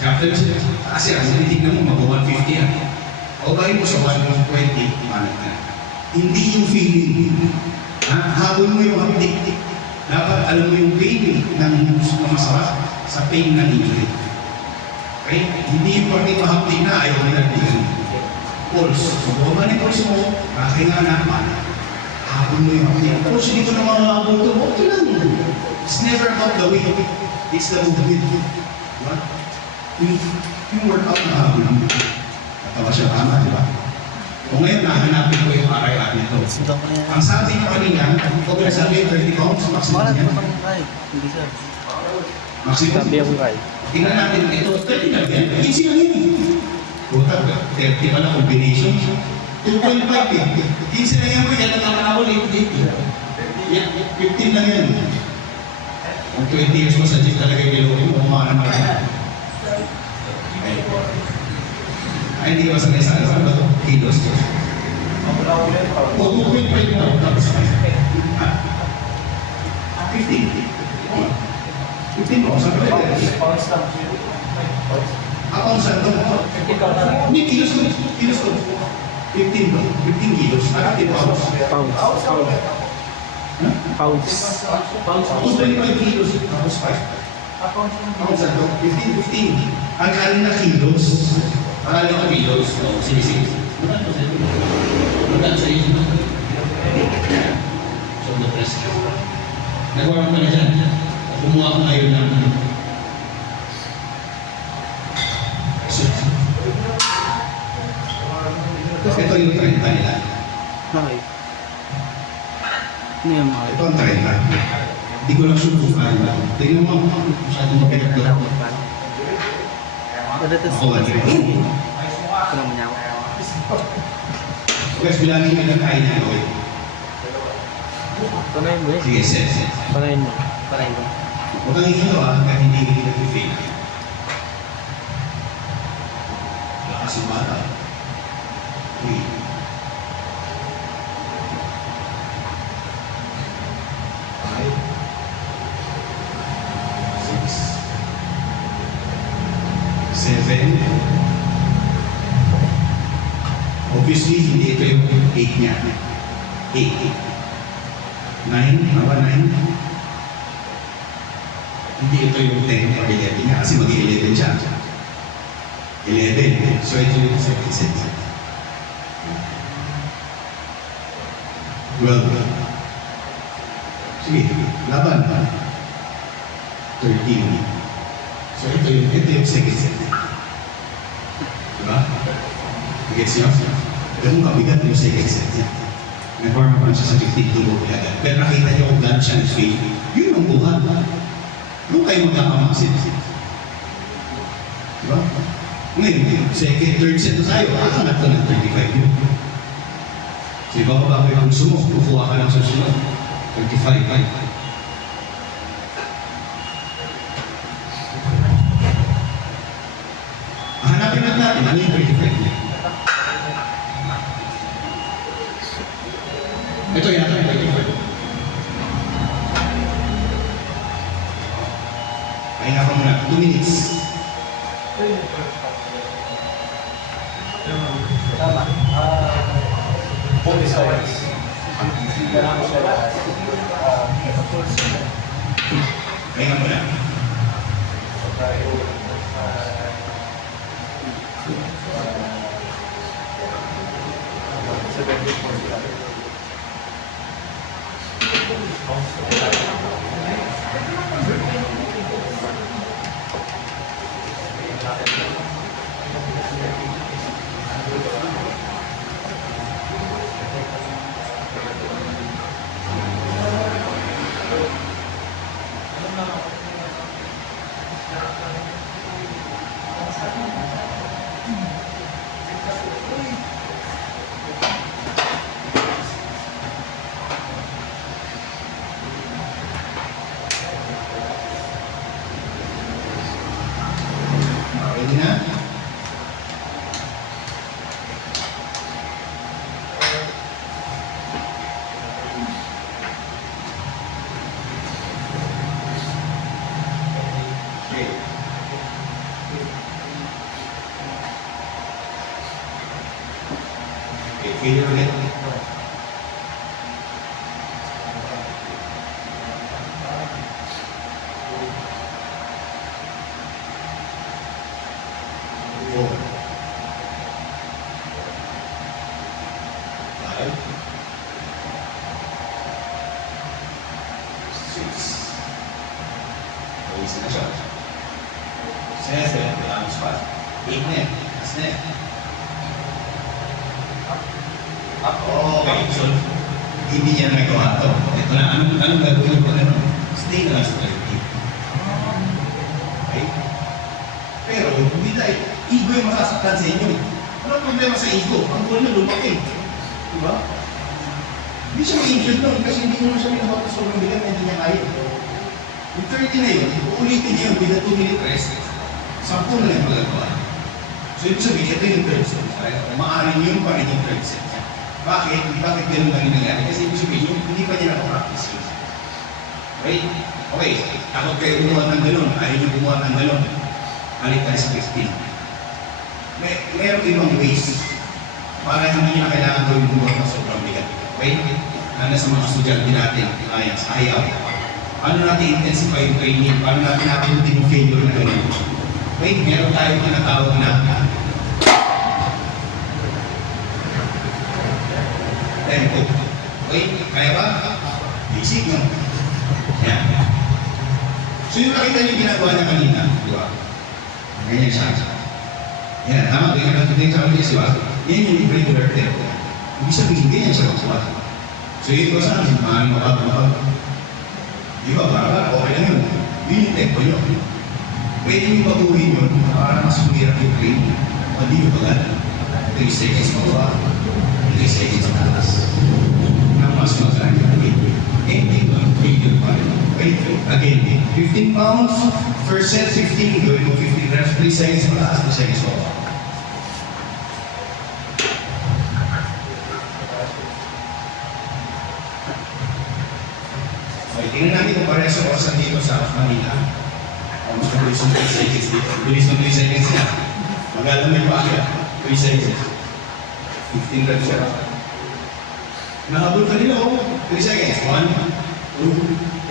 Chapter, kasi ang tinitignan mo, mag-150 yan. Pabahin mo sa 120, paano ka? Hindi yung feeling. Habol mo yung haptik. Dapat alam mo yung pain ng masarap sa pain ng injury. Okay? Hindi yung pagking mahaptik na ayaw mo nagtigan. Pulse. So, bumaman yung pulse mo, pakinga na, habol mo yung haptik. Pulse, hindi ko na makahabol to. Okay lang. It's never about the weight. It's the movement. Diba? Yung workout na habol mo. Katawa siya tama, di ba? Kung ngayon, nahanapin ko yung RIR nito. Ang sabi niya kanina, kung sabi 30 pounds, maximum Malat yan. pa pang kay. Hindi sir. Maximum. Sabi yung right. Tingnan natin ito, 30 lang yan. 15 lang yan. Puta, 30 pa na combination. 2.5 eh. 15 lang yan mo, yan ang nakakawal eh. Yan, 15 lang yan. Kung 20 years mo sa gym talaga yung bilogin mo, kumaka naman yan. Ay, hindi ka masanay sa ano ba ito? Kilos. Ang wala-wala yung pounds. O, 2.5 mo. Tapos 15. 15 mo, sabi ko. Pounds lang siya. Pounds. Ako ang saan ito? Hindi, kilos ko. Kilos ko. 15 ba? 15 kilos. 15 pounds. Pounds. Pounds lang. Huh? Pounds. Pounds. 225 kilos. Tapos 5. Ako saan ito? 15. Ang kali na kilos. Akala ko kilos. Oo, sige, sige. Magkano sa iyo? Magkano sa iyo? So, na-press ka. Nagawa ko na dyan. Kumuha ko ngayon ng ito yung 30 nila. Okay. Ano yung mga Ito ang 30. Hindi ko lang sure kung kaya ba. Tingnan mo ako masyadong mabigat na ako. Ako nga rin. Tanong niya ako. Guys, bilangin mo lang kain na. Okay. Panayin mo eh. Sige, set. Panayin mo. Panayin mo. Huwag kang hihilo kahit hindi nag-fail. Lakas yung bata. Okay. Five. 6. 7. Obviously, hindi ito yung 8 niya. 8. 9. Nawa 9. Hindi ito yung 10 or 11 niya kasi mag-11 siya. 11. So ito yung second set. 12. Sige, laban. 13. So ito yung second set. Diba? Gets niyo? Ganun kabigat yung second set niya. Nag-warm up siya sa 15 tubo agad. Pero nakita niyo kung gano'n siya nag-fail. Yun ang buhat. Doon kayo magkakamaksin. Diba? Ngayon, second, third set na tayo, aangat ka ng 35 yun. So, iba ba yung gusto mo? Kukuha ka lang sa sunod. 35. Hanapin natin, ano yung 35 niya? Ito yata yung 35. Pahinga ka muna, 2 minutes. Tama. Both sides. Kailangan siya lahat. Pahinga muna. Ready na? Okay. Okay, failure ulit. Four. Five. Six. Ayusin na siya. Seven. Wala pa. 8 na yan. Last na yan. Okay, so hindi niya nagawa ito. Ito na, anong gagawin ko na? Stay na lang sa 30. Pero hindi dahil ego yung masasaktan sa inyo. Ano problema sa ego? Ang goal nyo lumaki. Diba? Hindi siya ma-injured nun kasi hindi naman siya minabot sa sobrang bigat na hindi niya kaya. Yung 30 na yun, uulitin niya yun with a 2-minute rest. 10 na lang magagawa. So ibig sabihin, ito yung third set. Maaaring yun pa rin yung third set. Bakit? Bakit ganun lang yung nangyari? Kasi ibig sabihin, hindi pa niya nakapractice yun. Okay? Okay. Takot kayo gumawa ng ganun. Ayaw niyo gumawa ng ganun. Balik tayo sa 15. Merong ibang ways para hindi na kailangan gawin gumawa ng sobrang bigat. Okay? Lalo sa mga estudyante natin, ayaw. Paano natin intensify yung training? Paano natin nakulitin yung failure na ganun? Okay? Meron tayong tinatawag na tempo. Okay? Kaya ba? Basic, no? Yan. So yung nakita niyo ginagawa niya kanina, di ba? Ganyan siya. Yan, tama. Ganyan sa kanina, di ba? Yan yung regular tempo. Ibig sabihin, ganyan siya magkuha. So yun ko sa amin, paano mapag. Di ba? Para okay lang yun. Yun yung tempo nyo. Pwede nyo baguhin yun para mas mahirap yung training. Hindi nyo bagal. 3 seconds makuha. 3 seconds sa taas. Na mas magaling yung training. Hindi ba? Training pa rin. Okay? Again, 15 pounds. First set, 15. Gawin mo 15 reps. 3 seconds sa taas. 3 seconds makuha. Okay, tingnan natin kung parehas sa oras dito sa Manila. Almost na bilis ng 3 seconds dito. Bilis ng 3 seconds na. Magalang may paakya. 3 seconds. 15 reps siya. Nahabol ka nila, oh. 3 seconds. 1, 2,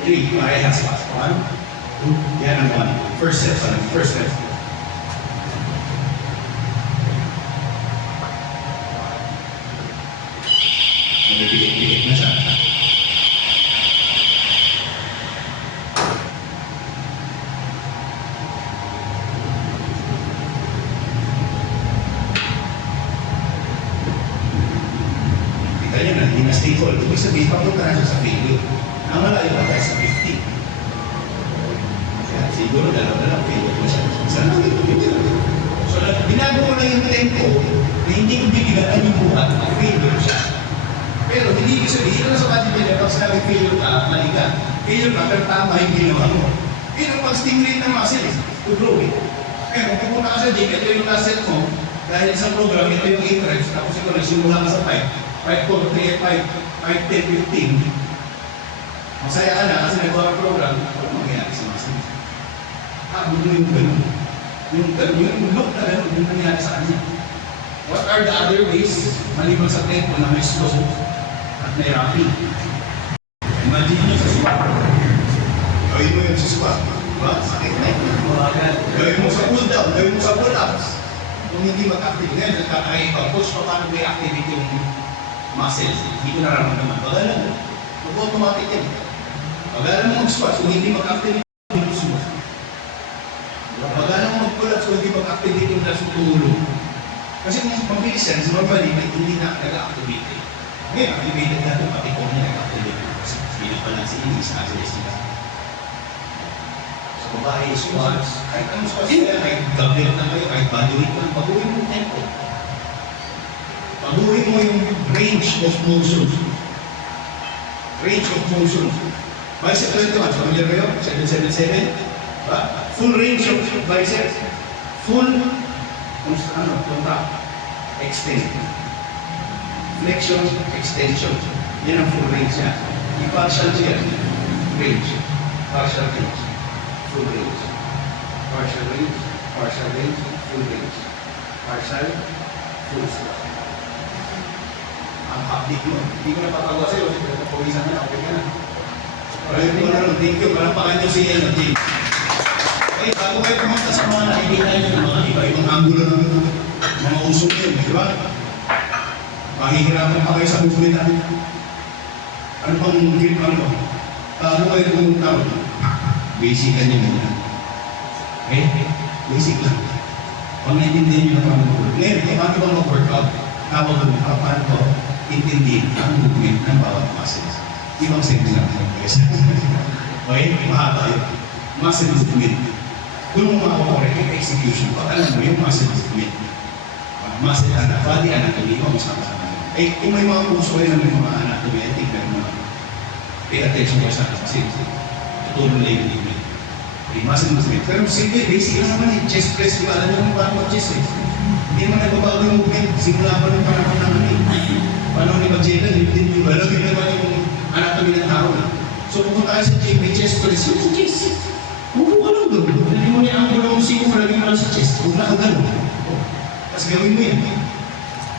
3. Parehas pa. 1, 2. Yan ang 1. First set. First set. Nagpipikit na siya. Kaya na, hindi na stable. Ibig sabihin, papunta na siya sa failure. Ang malayo pa tayo sa 50. Kaya siguro dalaw-dalaw failure na siya. Saan ang ito? So, binago ko lang yung tempo na hindi ko bibigatan yung buhat, failure siya. Pero hindi ko sabihin, na sa bodybuilder, pag sinabi failure ka, mali ka. Failure ka, pero tama yung ginawa mo. Yun ang pag-stimulate ng muscles, to grow it. Kaya kung pupunta ka sa gym, ito yung last set mo, dahil sa program, ito yung 8 reps, tapos ito nagsimula ka sa 5. 5, 4, 3, 5, 10, 15. Masaya ka na kasi nagawa ang program, ano mangyayari sa muscles? Habog mo yung gano'n. Yung look na gano'n, yung nangyari sa kanya. What are the other ways, maliban sa tempo na may slow at may rapid? Imagine nyo sa squat. Gawin mo yun sa squat. Diba? Sakit na yun. Gawin mo sa pull down, gawin mo sa pull-ups. Kung hindi mag-active ngayon, nagkakain ka, coach, paano may activity yung muscles? Hindi ko nararamdaman. Pagalan mo. Mag-automatic yan. Pagalan mo mag-squat, kung hindi mag-activate yung sumo. Pagalan mo mag-pull-ups, kung hindi mag-activate yung nasa tumulong. Kasi kung mabilis yan, normally, hindi na nag-activate. Ngayon, activated na ito, pati kung niya nag-activate. Kasi pinapalan si Ingis, access niya. Sa babae, squats, kahit anong squats nila, kahit gablet na kayo, kahit bodyweight lang, baguhin mo yung tempo. Baguhin mo yung range of motion. Range of motion. Bicep 21, familiar kayo? 777? Diba? Full range of bicep. Full, contract, extend. Flexion, extension. Yan ang full range niya. Yung partial siya, range. Partial range. Full range. Partial range. Partial range. Full range. Partial, full squat. Ang update mo. Hindi ko napapagawa sa'yo kasi pagpapawisan na, okay ka na. Maraming po na rin. Thank you. Malampakan nyo siya ng team. Okay, bago kayo pumunta sa mga nakikita nyo ng mga iba-ibang angulo ng mga usok yun, di ba? Mahihirapan pa kayo sa movement natin. Ano pang grip ano? Bago kayo pumunta ko, basican nyo muna. Okay? Basic lang. Pag naintindihan nyo na paano mag-work. Ngayon, paano ba mag-workout? Tawag ko, paano ko intindihin ang movement ng bawat muscles. Ibang sentence lang. Okay? Mahaba yun. Muscle movement. Doon mo makakorek yung execution. Pag alam mo yung muscle movement. Muscle body anatomy, o masama-sama. Eh, kung may mga puso kayo na may mga anatomy, I think meron naman. Pay attention ko sa kasi tutulong na yung limit. Okay, muscle movement. Pero simple, basic lang naman eh. Chest press, di ba? Alam mo paano mag-chest eh. Hindi naman nagbabago yung movement. Simula pa ng panahon ng ano eh. Panahon ni Magellan, din yung balog, yun naman yung anatomy ng tao eh. So pupunta ka sa gym, may chest press, yun sa chest. Upo ka lang doon. Hindi mo niya ang bulong siko, lagay mo lang sa chest. Huwag na ka gano'n. Tapos gawin mo yan.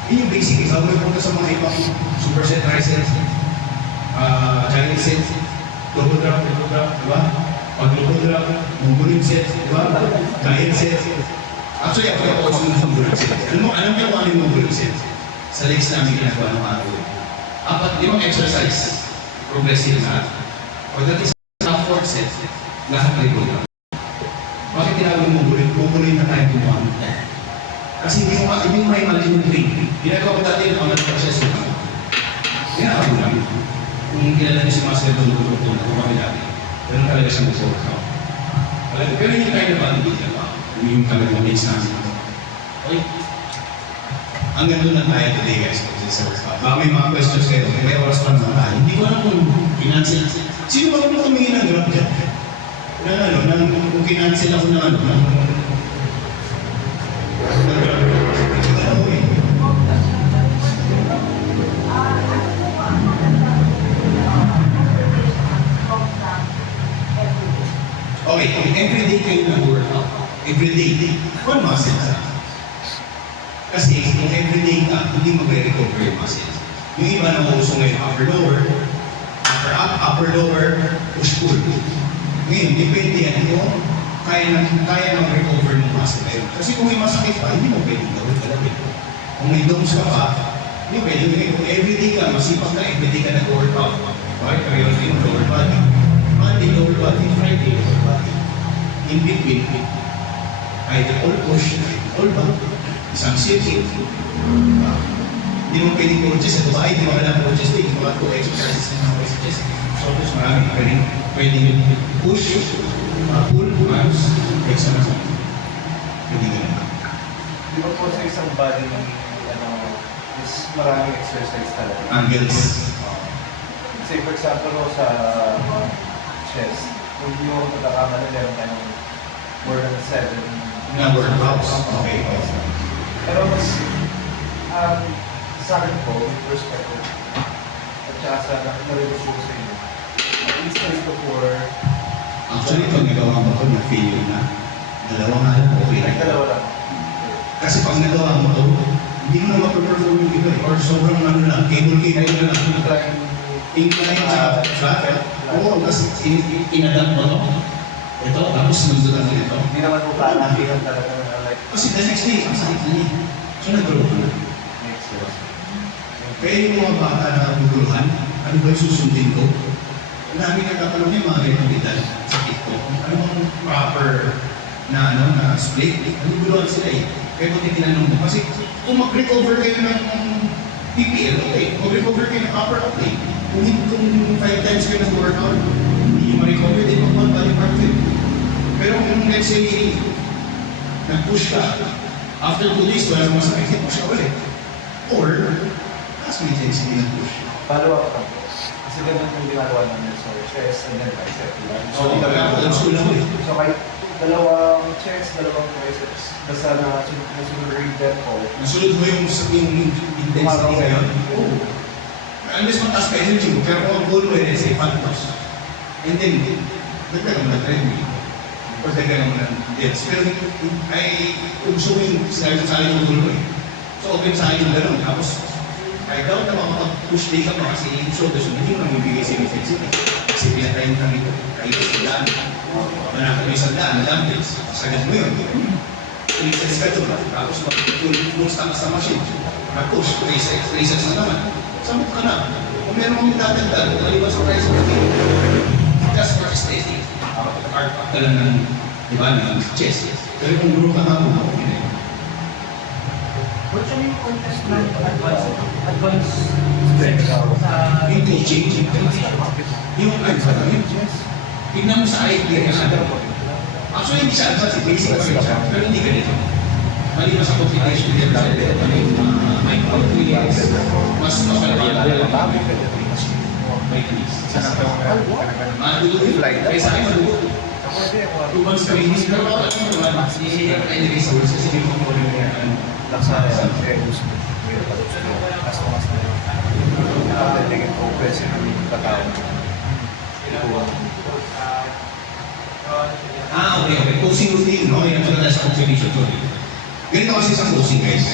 Yun yung basic. Ikaw mo punta sa mga ibang superset, triceps, Chinese set, double drop, di ba? Pag double drop, mungguling set, di ba? Giant set. Actually, ako yung also ng mungguling set. Alam mo kung ano yung mungguling set? Sa legs namin ginagawa ng araw. 4-5 exercise. Progressive na. Pagdating sa 4th set, lahat na ito lang. Bakit tinawag mo mungguling? Mungguling na tayo gumawa. Kasi hindi mo may mali yung train. Ginagawa ko dati yung mga process ko. Ginagawa ko lang. Kung kilala niyo si Master Dolo kung kami dati, pero talaga siyang mag-workout. Pero yung kind of bodybuilder ba? Yung talagang base namin. Okay? Hanggang doon na tayo today guys, sa workout. Baka may mga questions kayo, may oras pa naman tayo. Hindi ko alam kung kinancel. Sino ba kung tumingin ng grab dyan? Kung kinancel ako ng ano, ng grab. Ano eh? Okay, everyday kayo nag-workout. Everyday. One muscle sa. Kasi kung everyday ka, hindi magre-recover yung muscles. Yung iba na mauso ngayon, upper-lower, upper-lower, push-pull. Ngayon, depende yan yung kaya mag-recover ng muscle ngayon. Kasi kung may masakit pa, hindi mo pwedeng gawin talaga. Kung may domes ka pa, hindi pwede. Kung everyday ka, masipag ka, everyday ka nag-workout. Bakit kayo yung lower body? Monday, lower body, Friday, lower body. In between, either all push, all back, isang sitting. Hindi mo pwedeng coaches sa bahay, hindi mo kailangan coaches din. Mga 2 exercises na mga coaches. So, mas marami pwedeng push, pull, arms, extra na sa hindi ganun. Di ba po sa isang body is maraming exercise talaga. Angles. Say for example po sa chest, kung hindi mo pagkakamali, meron tayong more than 7 Na workouts. Okay. Pero mas, sa akin po, with perspective, at saka sa narinig ko sa inyo, at least 3 to 4, Actually, pag nagawa mo ito, na-failure na. Dalawa nga lang, okay ay lang. dalawa lang. Kasi pag nagawa mo ito, hindi mo na mapaperform yung iba eh. Or sobrang ano lang, cable na lang. Incline sa flat. Oo, kasi inadapt mo ito. Ito, tapos sunod lang ito. Hindi naman po kalakihan talaga na like, Kasi the next day, ang sakit na niya. So nag-grow ka na. next year. Kaya yung mga bata na naguguluhan, ano ba yung susundin ko? Ang dami nagtatanong yung mga ganyan edad sa TikTok. Ano bang proper na split? Naguguluhan sila eh. Kaya kung tinanong mo, kasi kung mag-recover kayo ng PPL, okay. Mag-recover kayo ng upper uptake. Kung 5 times kayo nag-workout, hindi nyo ma-recover, din mag-1 body part kayo. Pero kung let's say, nag-push ka, after 2 days, wala namang masakit, push ka ulit. Or, taas mo yung intensity ng push. Follow up ka po. Kasi ganun yung ginagawa namin sa chest and then bicep. So, old school ako eh. So kahit dalawang chest, dalawang triceps, basta na susunod that po. Nasunod mo yung intensity ngayon? Oo. Unless mataas ka energy mo, pero kung ang goal mo yun, say, fantos. And then, dagdagan mo ng treadmill. Or dagdagan mo ng dips. Pero kung gusto mo yung sinabi sa akin yung goal mo eh. So, open sa akin yung gano'n. Tapos, kahit daw na makapag-push day ka mo kasi yung shoulders mo, hindi mo nang bibigay sa intensity. Kasi pinatayin kang ito. Kahit sa daan. Manakot mo isang daan, dumbbells. Sagad mo yun. Raises ka doon. Tapos mag-full stop sa machine. Mag-push, raises na naman. Samot ka na. Kung meron kami tatagdag, maliban sa price of just for aesthetic. Art pa ka lang ng, di ba, ng chest. Pero kung guro ka nga mo, okay na yun. What's yung contest ng advance Strength sa... Yung coaching, yung ano, tignan mo sa IQ na ano. Actually, hindi siya advanced, basic pa rin siya, pero hindi ganito. Maliban sa computation, hindi siya micro-tweaks, mas mapalapala. May tweaks. Madulo, kaya sa akin madulo. Pwede ako. 2 months training, pero bakit mo naman, any resource, kasi hindi mo po rin yan. Laksa eh, gusto. Kaso-kaso na yun. Naging progress yung katao. Okay. Coaching routine, no? Yan pala tayo sa competition to. Ganito kasi sa coaching, guys.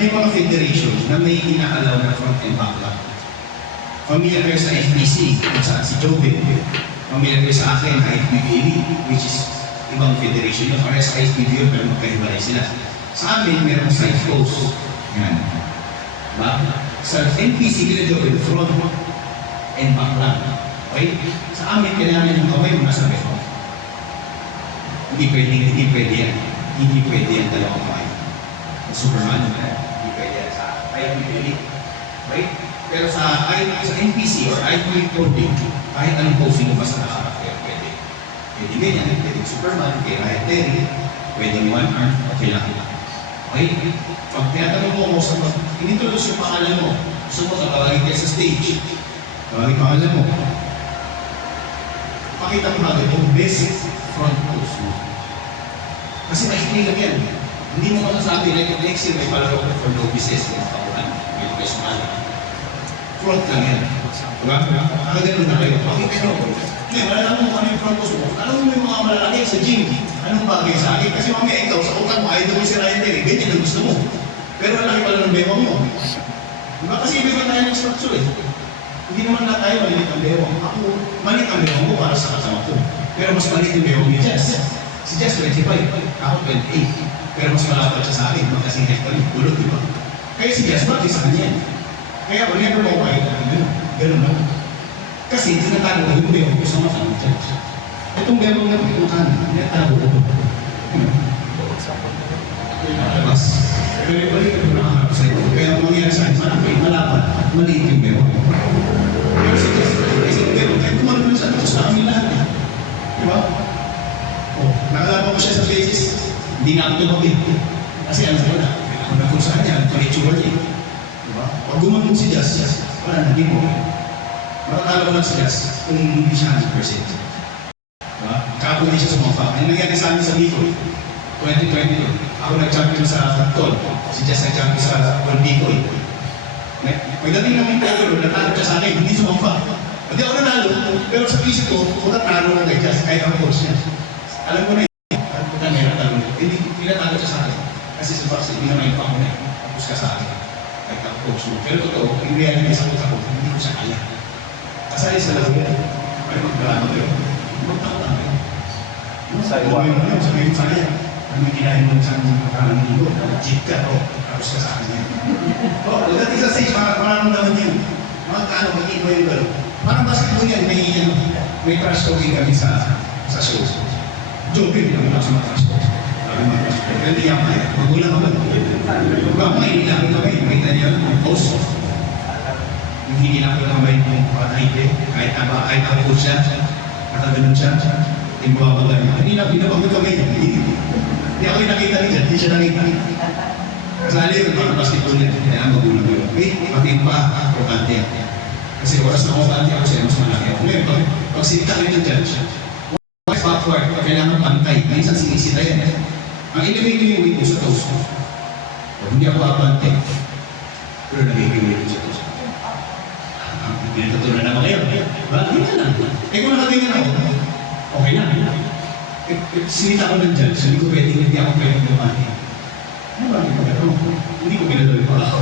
May mga federation na may inaalaw na front and back lang. Familiar kayo sa FBC, kung saan si Joven. Familiar kayo sa akin, IFBB, which is ibang federation yun. Kaya sa IFBB yun, pero magkahiwalay sila. Sa amin, meron side coach. Yan. Diba? Sa NPC, kila Joven, front and back lang. Okay? Sa amin, kailangan yung kamay mo nasa beko. Hindi pwede yan. Hindi pwede yan dalawang kamay. Superman, hindi pwede yan sa IFBB. Right? Pero sa NPC or IFBB coding, kahit anong posing mo basta nakaharap kayo, pwede. Pwede ganyan, pwede Superman, pwede Riot Terry, pwede one arm, okay lang. Okay? Pag tinatanong mo sa inintroduce yung pangalan mo, gusto mo tatawagin kayo sa stage, tawagin pangalan mo, pakita mo agad yung best front pose mo. Kasi maikli lang yan. Hindi mo masasabi, like next year may palaro ko for novices, yung paulan, may kayo sumali. Front lang yan. Diba? Nakaganon na kayo. Pakita nyo. Ngayon, malalaman mo kung ano yung front pose mo. Alam mo yung mga malalaki sa gym, anong bagay sa akin? Kasi mamaya ikaw, sa utak mo, idol mo si Ryan Terry, ganyan ang gusto mo. Pero ang laki pala ng bewang mo. Diba? Kasi iba tayo ng structure eh. Hindi naman na tayo maliit ang bewang. Ako, maliit ang bewang mo para sa kasama ko. Pero mas maliit yung bewang ni Jess. Si Jess 25, ako 28. Pero mas malapad siya sa akin, magkasing hektar yung kulot, di ba? Kaya si Jess, bakit sa kanya yan? Kaya whenever mo kahit gano'n lang. Kasi tinatago ko yung bewang ko sa mata ng Jess. Itong bewang na ito kanan, tinatago ko. Mas, pero balik ko nakaharap sa ito. Kaya ang mangyari sa akin, malapad, maliit yung bewang. Pero si Jess, kasi bewang, kahit kumano na siya, ito sa amin lahat. Di ba? Nakalaban ko siya sa basis, hindi na ako tumapit. Kasi alam ko na, kung nakunsahan niya, ito itsura niya. Diba? Pag gumamon si Jazz, wala na, di mo. Matatalo ko lang si Jazz kung hindi siya 100%. Diba? Kako hindi siya sumampa. Ano nangyari sa amin sa Bicol? 2022. Ako nag-champion sa Tol. Si Jazz nag-champion sa World Bicol. Pagdating namin pero natalo siya sa akin, hindi sumampa. Hindi ako nanalo, pero sa isip ko, matatalo lang kay Jazz, kahit ang coach niya. Alam ko na yun, hindi natalo siya sa akin. Kasi sa vaccine, hindi naman yung pangunay. Tapos ka sa akin. Kahit ang coach mo. Pero totoo, in reality sa utak ko, hindi ko siya kaya. Kasali sa laro yan. Ay, magkalano yun. Magtakot ako yun. Sa iwa. Sa ngayon saya. Ano yung kinahin mo sa makalang linggo? Jeep ka, tapos ka sa akin yan. Pagdating sa stage, mararamdaman yun. Magkano, mag-iba yung galo. Parang basketball yan, may crash talking kami sa show. Joke yun, ang mga trash talk. Pero hindi yan kaya. Magulang ako. Huwag mga inilang ko kami. Makita niyo, post. Yung hinilang ko kamay ng pataite. Kahit ako siya, nakaganon siya. Hindi mo ako tayo. Hinapag ko kamay. Hindi ako nakita niya. Hindi siya nakita. Kasali yun, mga basketball niya. Kaya magulang ko. Pati pa, krokante. Kasi oras na krokante ako siya, mas malaki ako. Ngayon, pag sinita kayo ng judge, backward, kailangan pantay. Minsan sinisita yan. Ang ilagay ko yung weight ko sa toes ko. Hindi ako papantay. Pero nagiging weight ko sa toes ko. Pinatutunan naman kayo. Bakit ganyan lang? Kung nakaganyan ako, okay lang. Sinita ko ng judge, hindi ko pwedeng hindi ako pwedeng lumaki. Ano ba? Hindi ko pinatuloy pa ako.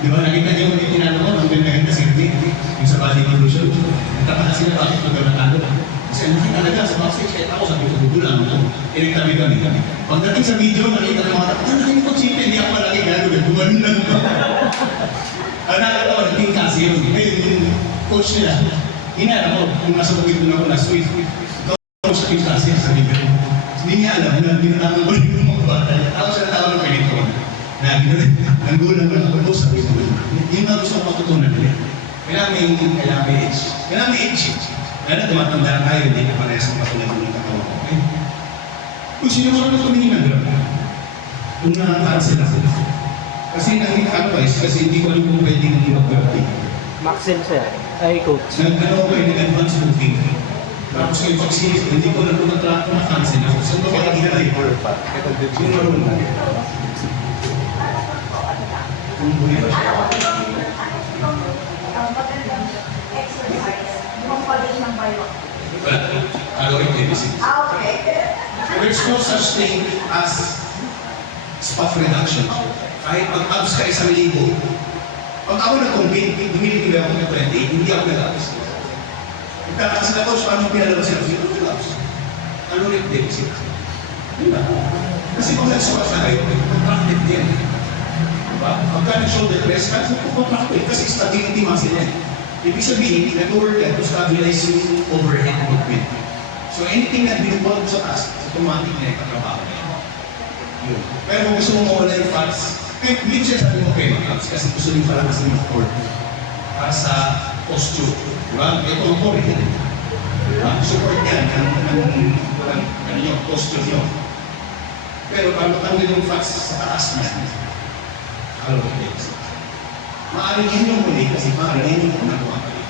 Di ba, nakita niyo yung tinanong ko, ang ganda-ganda safety, yung sa body pollution. Nagtataka sila bakit magkamatalo. Kasi ang nakita talaga sa backstage, kahit ako sabi ko, bubulang ako. Inagtabi kami. Pagdating sa video, nakita ng mga tao, ang laki nito chip, hindi ako malaki, kaya gumanon lang ako. Ang nakatawa, naging kasi yun. Ngayon, yung coach nila, hinala ko, kung nasa bukid doon ako na sweet. Coach na yung kasi, sabi ko. Hindi niya alam na binatang ko yung mga bata. Tapos siya natawa ng pinito. Ang gulang lang ako, sabi ko. Yung nga gusto ko matutunan ulit. Kailangan may edge. Kailangan may edge. Kaya tumatanda tayo, hindi na parehas ng patulad ng katawan. Okay? Kung sino man ang tumingin ng grab, kung na-cancel ako. Kasi kasi hindi ko alam kung pwedeng mag-grab eh. Maxim sir. Ay, coach. Nag-ano kayo, nag-advance booking. Tapos kayo pag-series, hindi ko alam kung na-cancel ako. Saan ba Kaya kaya hindi hindi na pa. Ito din Sino marunong? Kung huli ba siya? Magandang exercise. Yung college ng bio. Well, caloric deficit. Okay. There's no such thing as spot reduction. Kahit pag-abs ka 1,000, pag ako nag-compete, dumilipid ako ng 28, hindi ako nag-abs. Nagkakasin ako, so anong pinalabas sila? Zero nag-abs. Caloric deficit. Diba? Kasi kung nag-squat na kayo, contracted din. Diba? Pagka nag-shoulder press, contracted kasi stability muscle yan. Ibig sabihin, nag-work yan to stabilize yung overhead movement. So anything na binubuhat sa taas, automatic na ikatrabaho na yun. Yun. Pero kung gusto mo mawala yung fats, hindi siya sabi mo kayo mag-abs kasi gusto nyo pala kasi mag-core para sa posture. Diba? Ito ang core yan. Diba? Support yan yung posture nyo. Pero para matanggal yung fats sa taas na, caloric deficit. Maaaring yun yung muli kasi maaaring yun yung ginagawa pa rin.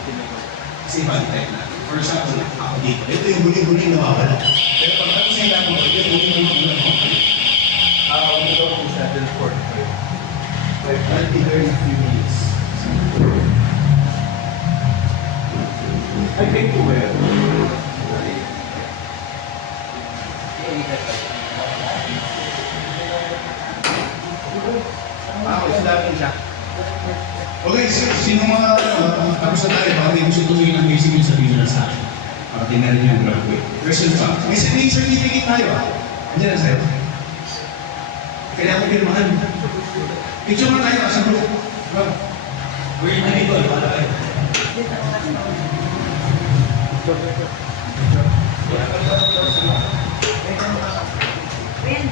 Kasi body type natin. For example, ako dito. Ito yung huli-huli nawawala. Pero pag ako sa ilalim ko, ito yung huli-huli nawawala. we go to 7:45. Like, I'll be there in a few minutes. I think you will. Islamin siya. Okay, sino mga tapos na tayo, baka may gusto tuloy ng basic yung sabihin na sa akin. Para tingnan niyo yung graph ko. Question pa. May certificate tayo Andiyan na sa'yo. Kaya ako pirmahan. Picture mo tayo sa group. Diba? We're individual, para tayo. Win.